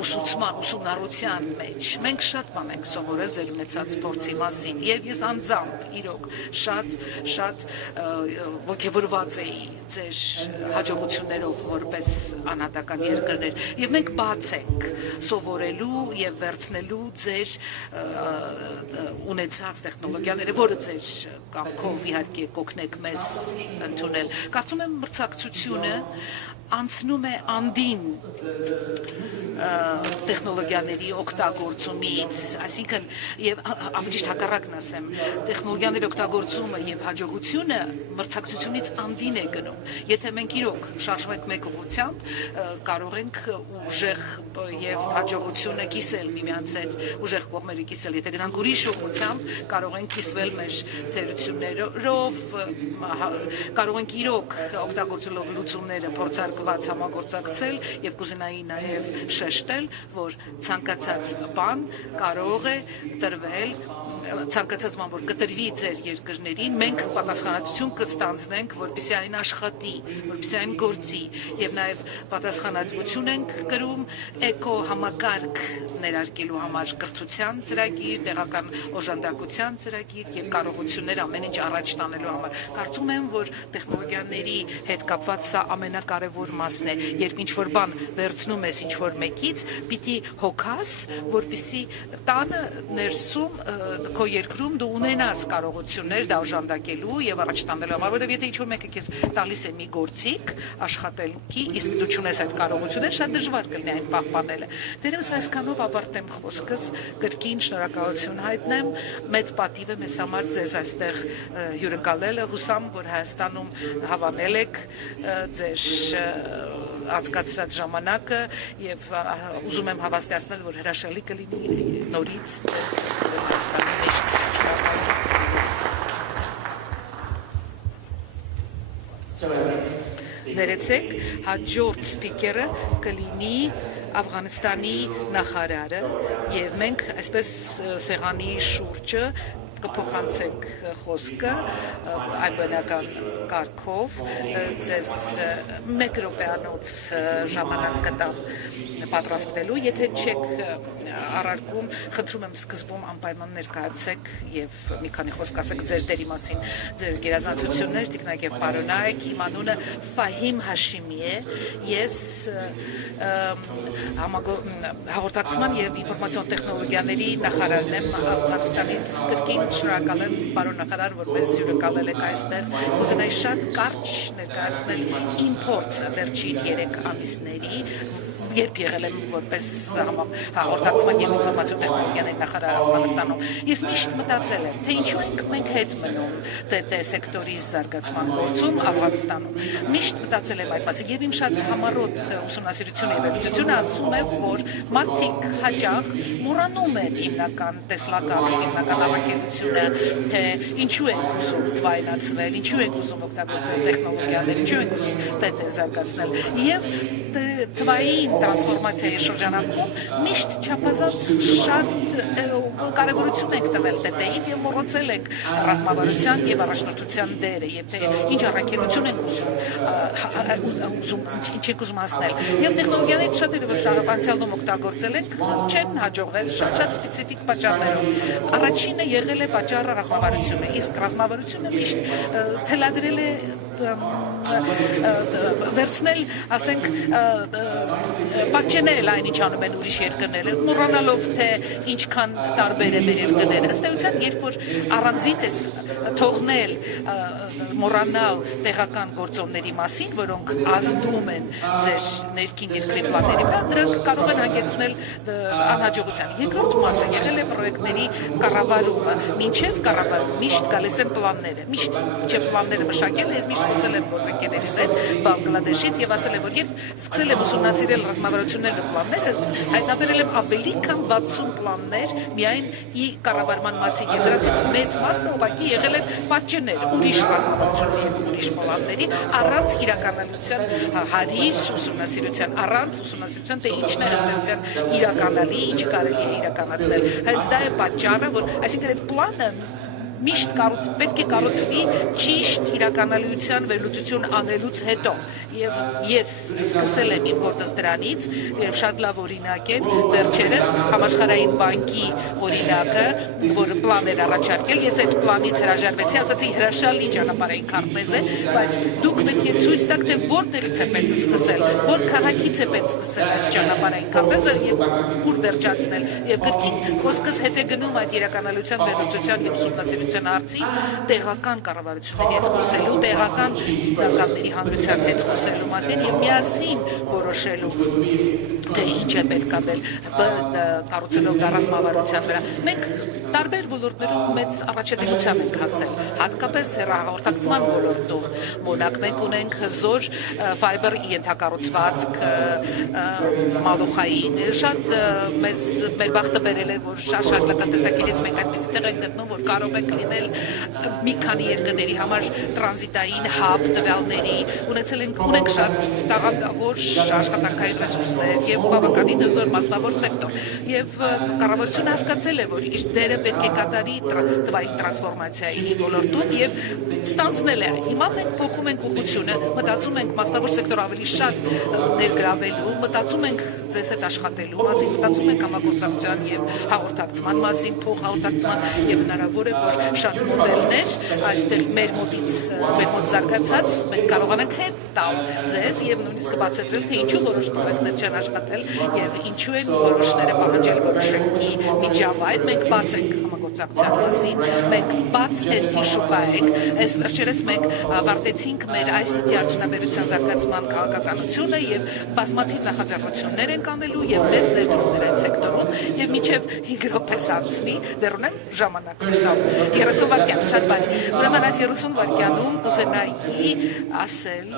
ուսումնառության մեջ։ Մենք շատ բան ենք սովորել ձեր ունեցած փորձի մասին եւ ես անձամբ իրոք շատ ոգևորված էի ձեր հաջողություններով որպես անհատական երկրներ եւ մենք բաց ենք սովորելու եւ վերցնելու ձեր ունեցած տեխնոլոգիաները, որը ձեր կամքով իհարկե կօգնեք մեզ ընդունել։ Կարծում եմ մրցակցությունը անցնում է անդին տեխնոլոգիաների օգտագործումից, այսինքն եւ ավելի հակառակն ասեմ, տեխնոլոգիաների օգտագործումը եւ հաջողությունը մրցակցությունից անդին է գնում։ Եթե մենք իրոք շարժվենք մեկ ուղղությամբ, կարող ենք ուժեղ եւ հաջողությունը կիսել միմյանց հետ, ուժեղ կողմերը կիսել։ Եթե գնանք ուրիշ ուղղությամբ, կարող ենք կիսվել մեր թերություններով, կարող ենք իրոք օգտագործելով լուծումները փորձարկված համագործակցել եւ կուզենայի նաեւ շեշտել, որ ցանկացած բան կարող է տրվել ցանկացած բան, որ կտրվի ձեր երկրներին, մենք պատասխանատվություն կստանձնենք, որպեսզի այն աշխատի, որպեսզի այն գործի եւ նաեւ պատասխանատվություն ենք կրում էկո համակարգ ներարկելու համար կրթության ծրագիր, տեղական օժանդակության ծրագիր եւ կարողություններ ամեն ինչ առաջ տանելու համար։ Կարծում եմ, որ տեխնոլոգիաների հետ կապված սա ամենակարևոր մասն է, երբ ինչ-որ բան վերցնում ես ինչ-որ մեկից, պիտի հոգաս, որպեսզի տանը ներսում քո երկրում դու ունենաս կարողություններ դա օժանդակելու եւ առաջ տանելու համար, որովհետեւ եթե ինչ-որ մեկը քեզ տալիս է մի գործիք աշխատելքի, իսկ դու չունես այդ կարողությունները, շատ դժվար կլինի այն պահպանելը։ Դերևս այսքանով ավարտեմ խոսքս, կրկին շնորհակալություն հայտնեմ, մեծ պատիվ է մեզ համար ձեզ այստեղ հյուրընկալելը, հուսամ, որ Հայաստանում հավանել եք ձեր անցկացրած ժամանակը եւ ուզում եմ հավաստիացնել, որ հրաշալի կլինի նորից ձեզ Հայաստանի մեջ ներեցեք, հաջորդ սպիկերը կլինի Աֆղանստանի նախարարը եւ մենք այսպես սեղանի շուրջը կփոխանցենք խոսքը այդ բնական կարգով ձեզ 1 րոպեանոց ժամանակ կտամ պատրաստվելու, եթե չեք առարկում, խնդրում եմ սկզբում անպայման ներկայացեք եւ մի քանի խոսք ասեք ձեր դերի մասին, ձեր գերազանցություններ, տիկնակ եւ պարոնայք, իմ անունը Ֆահիմ Հաշիմի է, ես հաղորդակցման եւ ինֆորմացիոն տեխնոլոգիաների նախարարն եմ Աֆղանստանից, կրկին շնորհակալ եմ պարոն նախարար, որ մեզ հյուրընկալել եք այստեղ, կուզենայի շատ կարճ ներկայացնել իմ փորձը վերջին 3 ամիսների, երբ եղել եմ որպես հաղորդակցման եւ ինֆորմացիոն տեխնոլոգիաների նախարար Աֆղանստանում, ես միշտ մտածել եմ, թե ինչու ենք մենք հետ մնում ՏՏ սեկտորի զարգացման գործում Աֆղանստանում։ Միշտ մտածել եմ այդ մասին եւ իմ շատ համառոտ ուսումնասիրությունը եւ վերլուծությունը ասում է, որ մարդիկ հաճախ մոռանում են հիմնական տեսլականը, հիմնական առաքելությունը, թե ինչու ենք ուզում թվայնացվել, ինչու ենք ուզում օգտագործել տեխնոլոգիաներ, ինչու ենք ուզում ՏՏ զարգացնել եւ թվային տրանսֆորմացիայի շրջանակում միշտ չափազանց շատ կարևորություն ենք տվել ՏՏ-ին եւ մոռացել ենք ռազմավարության եւ առաջնորդության դերը եւ թե ինչ առաքելություն ենք ուզում ինչ ենք ուզում հասնել եւ տեխնոլոգիաներից շատերը որ անցյալում օգտագործել ենք չեն հաջողվել շատ սպეციფიկ պատճառներով առաջինը եղել է պատճառը ռազմավարությունը իսկ ռազմավարությունը միշտ թելադրել է վերցնել ասենք պատճենել այն ինչ անում են ուրիշ երկրները, մոռանալով թե ինչքան տարբեր է մեր երկրները։ Ըստ էության, երբ որ առանձին ես թողնել մոռանալ տեղական գործոնների մասին, որոնք ազդում են ձեր ներքին երկրի պլանների վրա, դրանք կարող են հանգեցնել անհաջողության։ Երկրորդ մասը եղել է պրոյեկտների կառավարումը։ Մինչև կառավարումը միշտ գալիս են պլանները։ Միշտ մինչև պլանները մշակել ես միշտ խոսել եմ գործընկերներիս հետ Բանգլադեշից եւ ասել եմ, որ երբ սկսել եմ ուսումնասիրել ռազմավարություններն ու պլանները, հայտնաբերել եմ ավելի քան 60 պլաններ միայն ի կառավարման մասին եւ դրանցից մեծ մասը ուղղակի եղել են պատճեններ ուրիշ ռազմավարությունների եւ ուրիշ պլանների առանց իրականալության հարիր ուսումնասիրության, առանց ուսումնասիրության թե ինչն է ըստեյության իրականալի, ինչ կարելի է իրականացնել։ Հենց դա է պատճառը, որ այսինքն այդ պլանը միշտ պետք է կառուցվի ճիշտ իրականալիության վերլուծություն անելուց հետո եւ ես սկսել եմ իմ գործս դրանից եւ շատ լավ օրինակ է վերջերս համաշխարհային բանկի օրինակը, որ պլան էր առաջարկել, ես այդ պլանից հրաժարվեցի, ասացի հրաշալի ճանապարհային քարտեզ է, բայց դուք պետք է ցույց տաք, թե որտեղից է պետք սկսել, որ քաղաքից է պետք սկսել այս ճանապարհային քարտեզը եւ ուր վերջացնել եւ կրկին խոսքս հետ է գնում այդ իրականալիության վերլուծության եւ ուսումնասիրության հարցի տեղական կառավարությունների հետ խոսելու, տեղական գիտականների հանրության հետ խոսելու մասին եւ միասին որոշելու թե ինչ է պետք անել կառուցելով ռազմավարության վրա։ Մենք տարբեր ոլորտներում մեծ առաջադիմության ենք հասել, հատկապես հեռահաղորդակցման ոլորտում։ Մոնակ մենք ունենք հզոր ֆայբեր ենթակառուցվածք, մալուխային, շատ մեր բախտը բերել է, որ շատ լրատեսակիրից մենք այդպես տեղ ենք գտնում, որ կարող ենք լինել մի քանի երկրների համար տրանզիտային հաբ տվյալների, ունենք շատ տաղանդավոր աշխատանքային ռեսուրսներ եւ բավականին հզոր մասնավոր սեկտոր եւ կառավարությունը հասկացել է, որ իր դերը պետք է կատարի տվային տրանսֆորմացիայի ոլորտում եւ ստանձնել է։ Հիմա մենք փոխում ենք ուղղությունը, մտածում ենք մասնավոր սեկտորը ավելի շատ ներգրավելու, մտածում ենք ձեզ հետ աշխատելու մասին, մտածում ենք համագործակցության եւ հաղորդակցման մասին, փոխհաղորդակցման եւ հնարավոր է, որ շատ մոդելներ այստեղ մեր մոտ զարգացած մենք կարողանանք հետ տալ ձեզ եւ նույնիսկ բացատրել, թե ինչու որոշ պրոյեկտներ չեն աշխատել եւ ինչու են որոշները պահանջել որոշակի միջավայր։ Մենք բաց ենք համագործակցության մասին, մենք բաց էթի շուկա ենք, այս վերջերս մենք ավարտեցինք մեր ICT արդյունաբերության զարգացման քաղաքականությունը եւ բազմաթիվ նախաձեռնություններ ենք անելու եւ մեծ ներդրումներ են սեկտորում եւ մինչեւ 5 րոպե անցնի դեռ ունեմ ժամանակ հուսամ 30 վայրկյան շատ բարի։ Ուրեմն այս 30 վայրկյանում կուզենայի ասել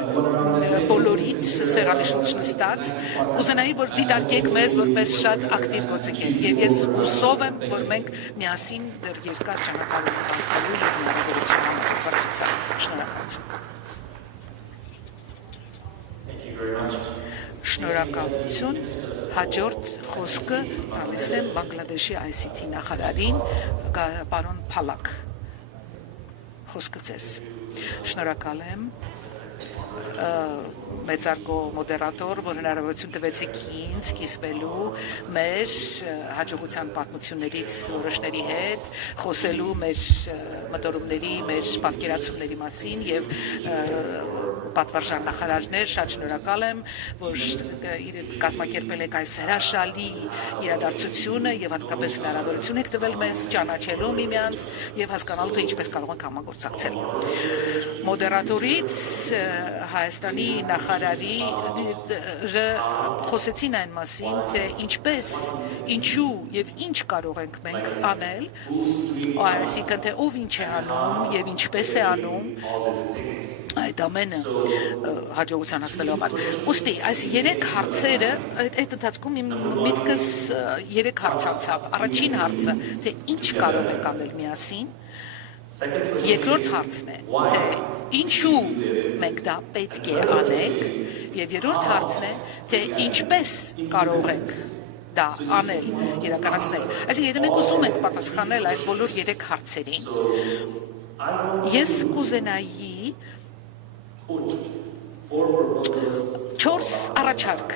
բոլորիդ սեղանի շուրջ նստած, կուզենայի, որ դիտարկեք մեզ որպես շատ ակտիվ գործընկեր եւ ես հուսով եմ, որ մենք միասին դեռ երկար ճանապարհ ենք անցնելու եւ հնարավորություն ունենք գործակցության։ Շնորհակալություն։ Շնորհակալություն։ Հաջորդ խոսքը տալիս եմ Բանգլադեշի ICT նախարարին, պարոն Փալակ։ Խոսքը ձեզ։ Շնորհակալ եմ մեծարգո մոդերատոր, որ հնարավորություն տվեցիք ինձ կիսվելու մեր հաջողության պատմություններից որոշների հետ, խոսելու մեր մտորումների, մեր պատկերացումների մասին եւ պատվարժան նախարարներ, շատ շնորհակալ եմ, որ կազմակերպել եք այս հրաշալի իրադարձությունը եւ հատկապես հնարավորություն եք տվել մեզ ճանաչելու միմյանց եւ հասկանալու, թե ինչպես կարող ենք համագործակցել։ Մոդերատորից Հայաստանի նախարարի խոսեցին այն մասին, թե ինչպես, ինչու եւ ինչ կարող ենք մենք անել, այսինքն թե ով ինչ է անում եւ ինչպես է անում այդ ամենը հաջողության հասնելու համար։ Ուստի այս 3 հարցերը այդ ընթացքում իմ միտքս 3 հարց անցավ։ Առաջին հարցը, թե ինչ կարող ենք անել միասին։ Երկրորդ հարցն է, թե ինչու մենք դա պետք է անենք, եւ երրորդ հարցն է, թե ինչպես կարող ենք դա անել, իրականացնել։ Այսինքն, եթե մենք ուզում ենք պատասխանել այս բոլոր 3 հարցերին, ես կուզենայի 4 առաջարկ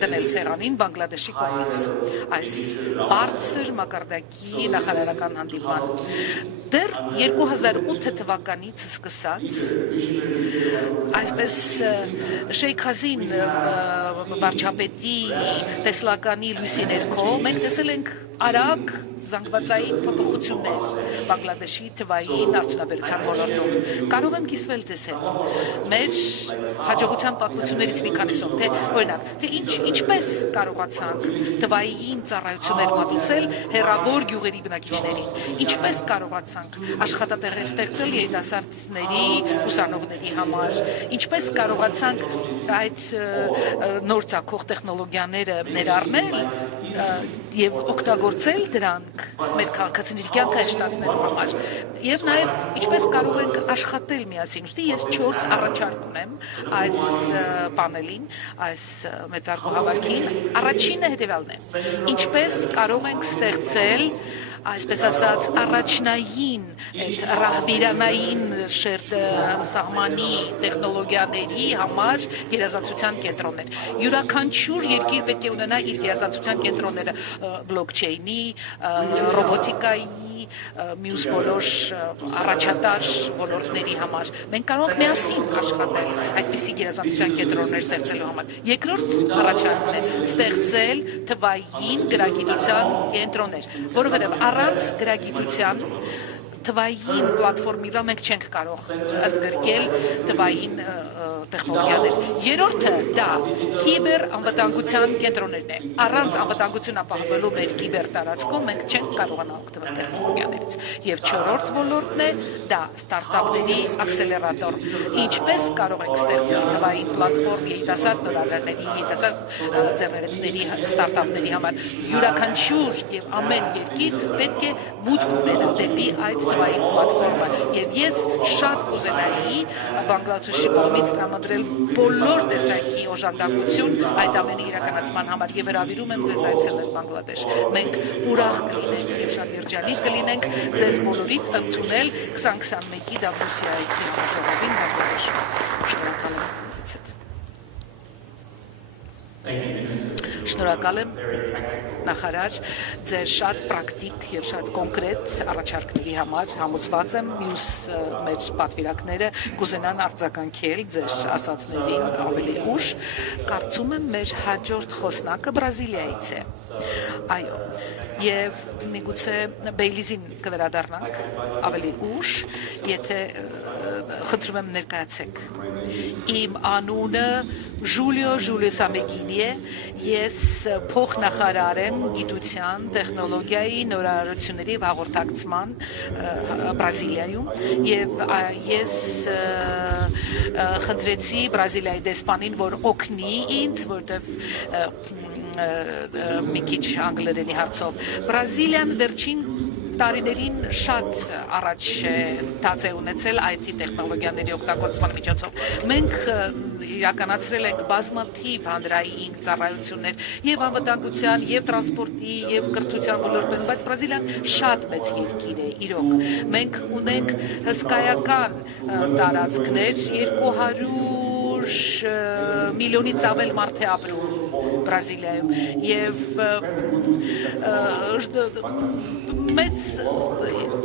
դնել սեղանին Բանգլադեշի կողմից այս բարձր մակարդակի նախարարական հանդիպման դեռ 2008 թվականից սկսած այսպես Շեյք Հազին վարչապետի տեսլականի լույսի ներքո մենք տեսել ենք արագ զանգվածային փոփոխություններ Բանգլադեշի թվային արդյունաբերության ոլորտում։ Կարող եմ կիսվել ձեզ հետ մեր հաջողության պատմություններից մի քանիսով, թե օրինակ, թե ինչպես կարողացանք թվային ծառայություններ մատուցել հեռավոր գյուղերի բնակիչներին, ինչպես կարողացանք աշխատատեղեր ստեղծել երիտասարդների, ուսանողների համար, ինչպես կարողացանք այդ նոր ծագող տեխնոլոգիաները ներառնել եւ օգտագործել դրանք մեր քաղաքացիների կյանքը հեշտացնելու համար եւ նաեւ ինչպես կարող ենք աշխատել միասին։ Ուստի ես 4 առաջարկ ունեմ այս պանելին, այս մեծարգո հավաքին։ Առաջինը հետեւյալն է. ինչպես կարող ենք ստեղծել այսպես ասած առաջնային այդ ռահվիրանային շերտ սահմանի տեխնոլոգիաների համար գերազանցության կենտրոններ։ Յուրաքանչյուր երկիր պետք է ունենա իր գերազանցության կենտրոնները բլոկչեյնի, ռոբոտիկայի, մյուս բոլոր առաջատար ոլորտների համար։ Մենք կարող ենք միասին աշխատել այդպիսի գերազանցության կենտրոններ ստեղծելու համար։ Երկրորդ առաջարկն է ստեղծել թվային գրագիտության կենտրոններ, որովհետև առանց գրագիտության թվային պլատֆորմի վրա մենք չենք կարող ընդգրկել թվային տեխնոլոգիաներ։ Երրորդը դա կիբեր անվտանգության կենտրոններն է։ Առանց անվտանգություն ապահովելու մեր կիբեր տարածքում մենք չենք կարողանա օգտվել տեխնոլոգիաներից։ Եվ չորրորդ ոլորտն է դա ստարտափների աքսելերատոր։ Ինչպես կարող ենք ստեղծել թվային պլատֆորմ երիտասարդ նորարարների, երիտասարդ ձեռներեցների ստարտափների համար։ Յուրաքանչյուր եւ ամեն երկիր պետք է մուտք ունենա դեպի այդ թվային պլատֆորմը եւ ես շատ կուզենայի Բանգլադեշի կողմից տրամադրել բոլոր տեսակի օժանդակություն այդ ամենի իրականացման համար եւ հրավիրում եմ ձեզ այցելել Բանգլադեշ։ Մենք ուրախ կլինենք եւ շատ երջանիկ կլինենք ձեզ բոլորիդ ընդունել 2021-ի Դավոսի համաժողովին Բանգլադեշում։ Շնորհակալ եմ։ Շնորհակալ եմ նախարար ձեր շատ պրակտիկ եւ շատ կոնկրետ առաջարկների համար։ Համոզված եմ մյուս մեր պատվիրակները կուզենան արձագանքել ձեր ասածներին ավելի ուշ։ Կարծում եմ մեր հաջորդ խոսնակը Բրազիլիայից է։ Այո, եւ միգուցե Բեյլիզին կվերադառնանք ավելի ուշ, եթե խնդրում եմ ներկայացեք։ Իմ անունը Ժուլիո Սամեգինի է, ես փոխնախարար եմ գիտության, տեխնոլոգիայի, նորարարությունների եւ հաղորդակցման Բրազիլիայում եւ ես խնդրեցի Բրազիլիայի դեսպանին, որ օգնի ինձ, որտեվ մի քիչ անգլերենի հարցով Բրազիլիան վերջին տարիներին շատ առաջ տած է ունեցել IT տեխնոլոգիաների օգտագործման միջոցով։ Մենք իրականացրել ենք բազմաթիվ հանրային ծառայություններ եւ անվտանգության, եւ տրանսպորտի, եւ կրթության ոլորտում, բայց Բրազիլիան շատ մեծ երկիր է, իրոք։ Մենք ունենք հսկայական տարածքներ, 200 միլիոնից ավել մարդ է ապրում Բրազիլիայում եւ մեծ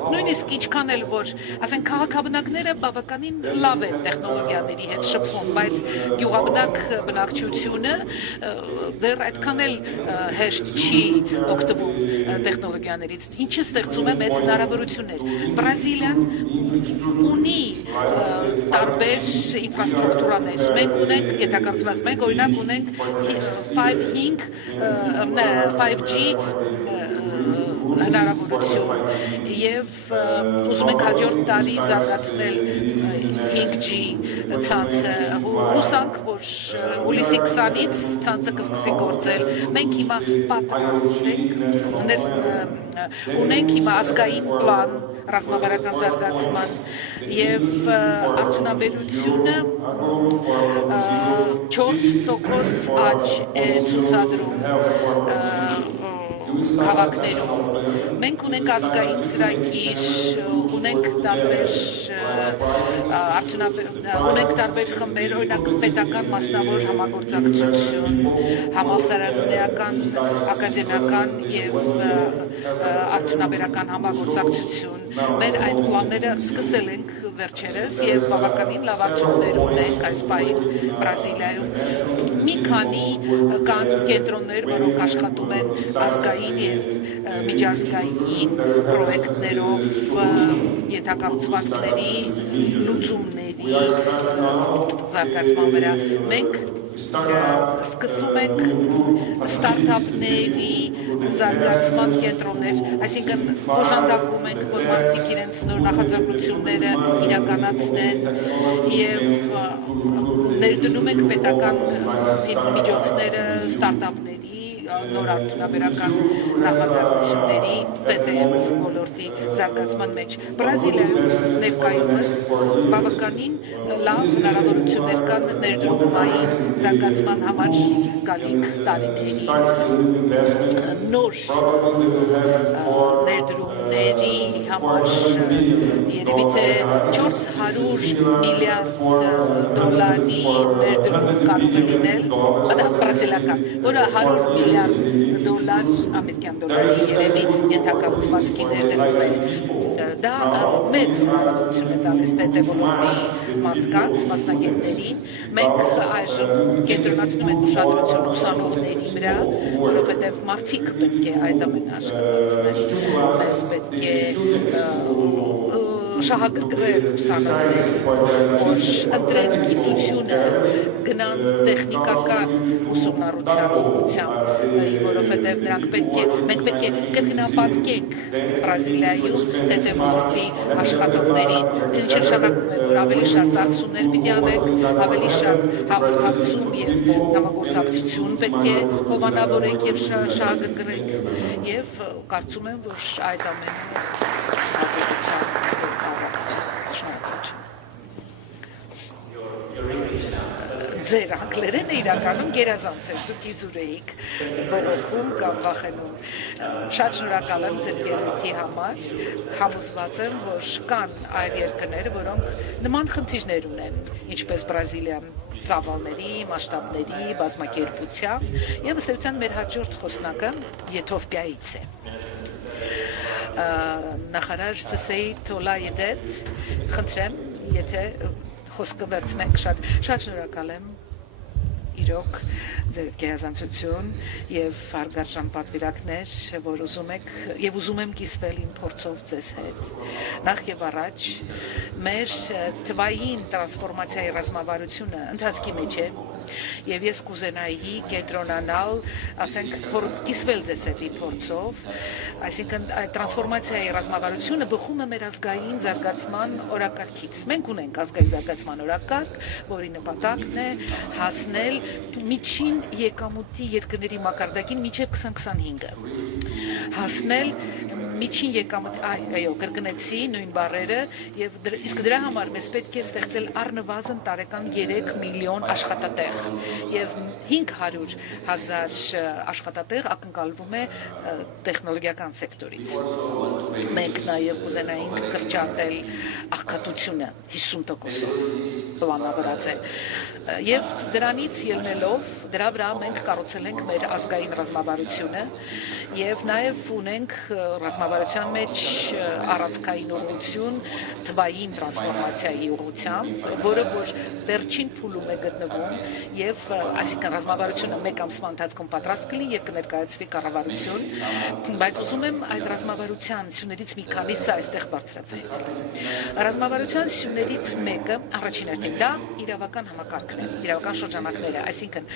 նույնիսկ ինչքան էլ որ ասենք քաղաքաբնակները բավականին լավ են տեխնոլոգիաների հետ շփվում, բայց գյուղաբնակ բնակչությունը դեռ այդքան էլ հեշտ չի օգտվում տեխնոլոգիաներից, ինչը ստեղծում է մեծ հնարավորություններ։ Բրազիլիան ունի տարբեր ինֆրաստրուկտուրաներ։ Մենք ունենք գիտականացված, մենք օրինակ ունենք 5G հնարավորություն եւ ուզում ենք հաջորդ տարի զարգացնել 5G ցանցը։ Հուսանք, որ հուլիսի 20-ից ցանցը կսկսի գործել։ Մենք հիմա պատրաստ ունենք հիմա ազգային պլան ռազմավարական զարգացման եւ արդյունաբերությունը 4% աճ է ցուցադրում քաղաքներում։ Մենք ունենք ազգային ծրագիր, ունենք տարբեր խմբեր, օրինակ պետական մասնավոր համագործակցություն, համալսարանական, ակադեմիական եւ արդյունաբերական համագործակցություն։ Մեր այդ պլանները սկսել ենք վերջերս եւ բավականին լավ արդյունքներ ունենք այս պահին Բրազիլիայում։ մի քանի կան կենտրոններ, որոնք աշխատում են ազգային եւ միջազգային պրոյեկտներով ենթակառուցվածքների լուծումների զարգացման վրա։ Մենք սկսում ենք ստարտափների զարգացման կենտրոններ, այսինքն օժանդակում ենք, որ մարդիկ իրենց նոր նախաձեռնությունները իրականացնեն եւ ներդնում ենք պետական միջոցները ստարտափների նոր արդյունաբերական նախաձեռնությունների ՏՏ ոլորտի զարգացման մեջ։ Բրազիլիայում ներկայումս բավականին լավ հնարավորություններ կան ներդրումային զարգացման համար գալիք տարիների նոր ներդրումների համար երևի թե 400 միլիարդ դոլարի ներդրում կարող է լինել, դա բրազիլական, որը 100 միլիարդ դոլար ամերիկյան դոլարի երևի ենթակառուցվածքի ներդրում է։ Դա մեծ հնարավորություն է տալիս ՏՏ ոլորտի մարդկանց, մասնագետներին։ Մենք այժմ կենտրոնացնում ենք ուշադրություն ուսանողների վրա, որովհետև մարդիկ պետք է այդ ամենը աշխատացնեն, մեզ պետք է շահագրգռել ուսանողներին, որ ընտրեն գիտությունը, գնան տեխնիկական ուսումնառության ուղղությամբ, որովհետև մենք պետք է կրկնապատկենք Բրազիլիայում ՏՏ ոլորտի աշխատողներին, ինչը նշանակում է, որ ավելի շատ ծախսումներ պիտի անենք, ավելի շատ հաղորդակցում եւ համագործակցություն պետք է հովանավորենք եւ շահագրգռենք եւ կարծում եմ, որ այդ ամենը ձեր անգլերենը իրականում գերազանց էր, դուք իզուր էիք բողոքում կամ վախենում։ Շատ շնորհակալ եմ ձեր ելույթի համար, համոզված եմ, որ կան այլ երկրներ, որոնք նման խնդիրներ ունեն, ինչպես Բրազիլիան, ծավալների, մասշտաբների, բազմակերպության, եւ ըստ էության մեր հաջորդ խոսնակը Եթովպիայից է։ Նախարար Սսեյ Թոլայեդետ, խնդրեմ, եթե խոսքը վերցնենք, շատ շնորհակալ եմ իրոք ձեր գերազանցություն եւ հարգարժան պատվիրակներ, որ ուզում եք եւ ուզում եմ կիսվել իմ փորձով ձեզ հետ։ Նախ եւ առաջ մեր թվային տրանսֆորմացիայի ռազմավարությունը ընթացքի մեջ է եւ ես կուզենայի կենտրոնանալ, ասենք, կիսվել ձեզ հետ իմ փորձով, այսինքն այդ տրանսֆորմացիայի ռազմավարությունը բխում է մեր ազգային զարգացման օրակարգից։ Մենք ունենք ազգային զարգացման օրակարգ, որի նպատակն է հասնել միջին եկամուտի երկրների մակարդակին մինչև 2025-ը, հասնել միջին եկամուտ, այո, կրկնեցի նույն բառերը, եւ իսկ դրա համար մեզ պետք է ստեղծել առնվազն տարեկան 3 միլիոն աշխատատեղ եւ 500,000 աշխատատեղ ակնկալվում է տեխնոլոգիական սեկտորից։ Մենք նաեւ կուզենայինք կրճատել աղքատությունը 50%-ով պլանավորած է եւ դրանից ելնելով դրա վրա մենք կառուցել ենք մեր ազգային ռազմավարությունը եւ նաեւ ունենք ռազմավարության մեջ առանցքային ուղղություն թվային տրանսֆորմացիայի ուղղությամբ, որը որ վերջին փուլում է գտնվում եւ այսինքն ռազմավարությունը 1 ամսվա ընթացքում պատրաստ կլինի եւ կներկայացվի կառավարություն, բայց ուզում եմ այդ ռազմավարության սյուներից մի քանիսը այստեղ բարձրացնել։ Ռազմավարության սյուներից մեկը առաջին հերթին դա իրավական համակարգն է, իրավական շրջանակները, այսինքն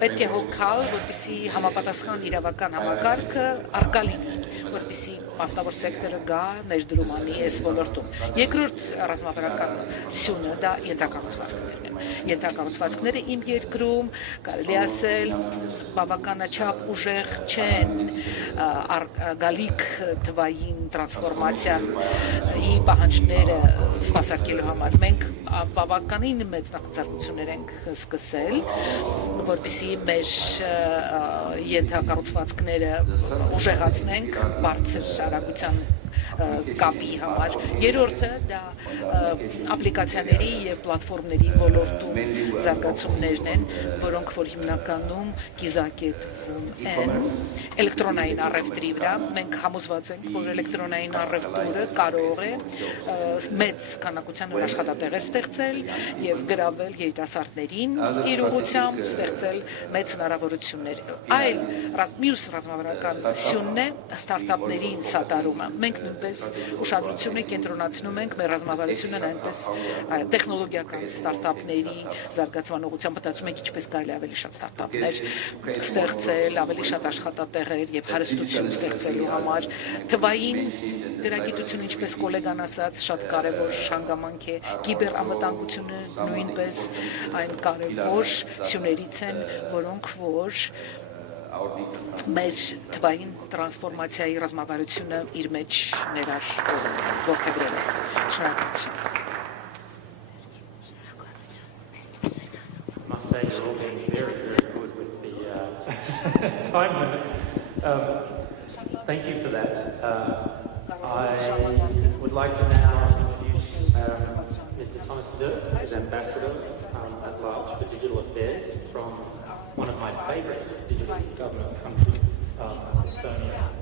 պետք է հոգալ, որպեսզի համապատասխան իրավական համակարգը արկա լինի, որպեսզի մասնավոր սեկտորը գա ներդրում անի այս ոլորտում։ Երկրորդ ռազմավարական սյունը դա ենթակառուցվածքներն են։ Ենթակառուցվածքները իմ երկրում կարելի ասել բավականաչափ ուժեղ չեն գալիք թվային տրանսֆորմացիայի պահանջները սպասարկելու համար։ Մենք բավականին մեծ նախաձեռնություններ ենք սկսել, որպեսզի մեր ենթակառուցվածքները ուժեղացնենք բարձր արագության կապի համար։ Երրորդը դա ապլիկացիաների եւ պլատֆորմների ոլորտում զարգացումներն են, որոնք որ հիմնականում կիզակետվում են էլեկտրոնային առևտրի վրա։ Մենք համոզված ենք, որ էլեկտրոնային առևտուրը կարող է մեծ քանակության աշխատատեղեր ստեղծել եւ գրավել երիտասարդներին իր ուղղությամբ, ստեղծել մեծ հնարավորություններ։ Այլ մյուս ռազմավարական սյունն է ստարտափներին սատարումը։ Մենք նույնպես ուշադրություն կենտրոնացնում ենք մեր ռազմավարությունը այնպես տեխնոլոգիական ստարտափների զարգացման ուղղությամբ, մտածում ենք ինչպես կարելի ավելի շատ ստարտափներ ստեղծել, ավելի շատ աշխատատեղեր եւ հարստություն ստեղծելու համար։ Թվային գրագիտությունը, ինչպես գոլեգան ասաց, շատ կարևոր հանգամանք է, կիբերամտանգությունը նույնպես այն կարևոր սյուներից են, որոնք որ մեր թվային տրանսֆորմացիայի ռազմավարությունը իր մեջ ներառ ողջագրել է։ Շնորհակալություն։ Must say you're all being very, very good with the time limit. Thank you for that. I would like to now introduce Mr. Thomas Dirk, as Ambassador at Large for Digital Affairs from one of my favourite digital government countries, Estonia.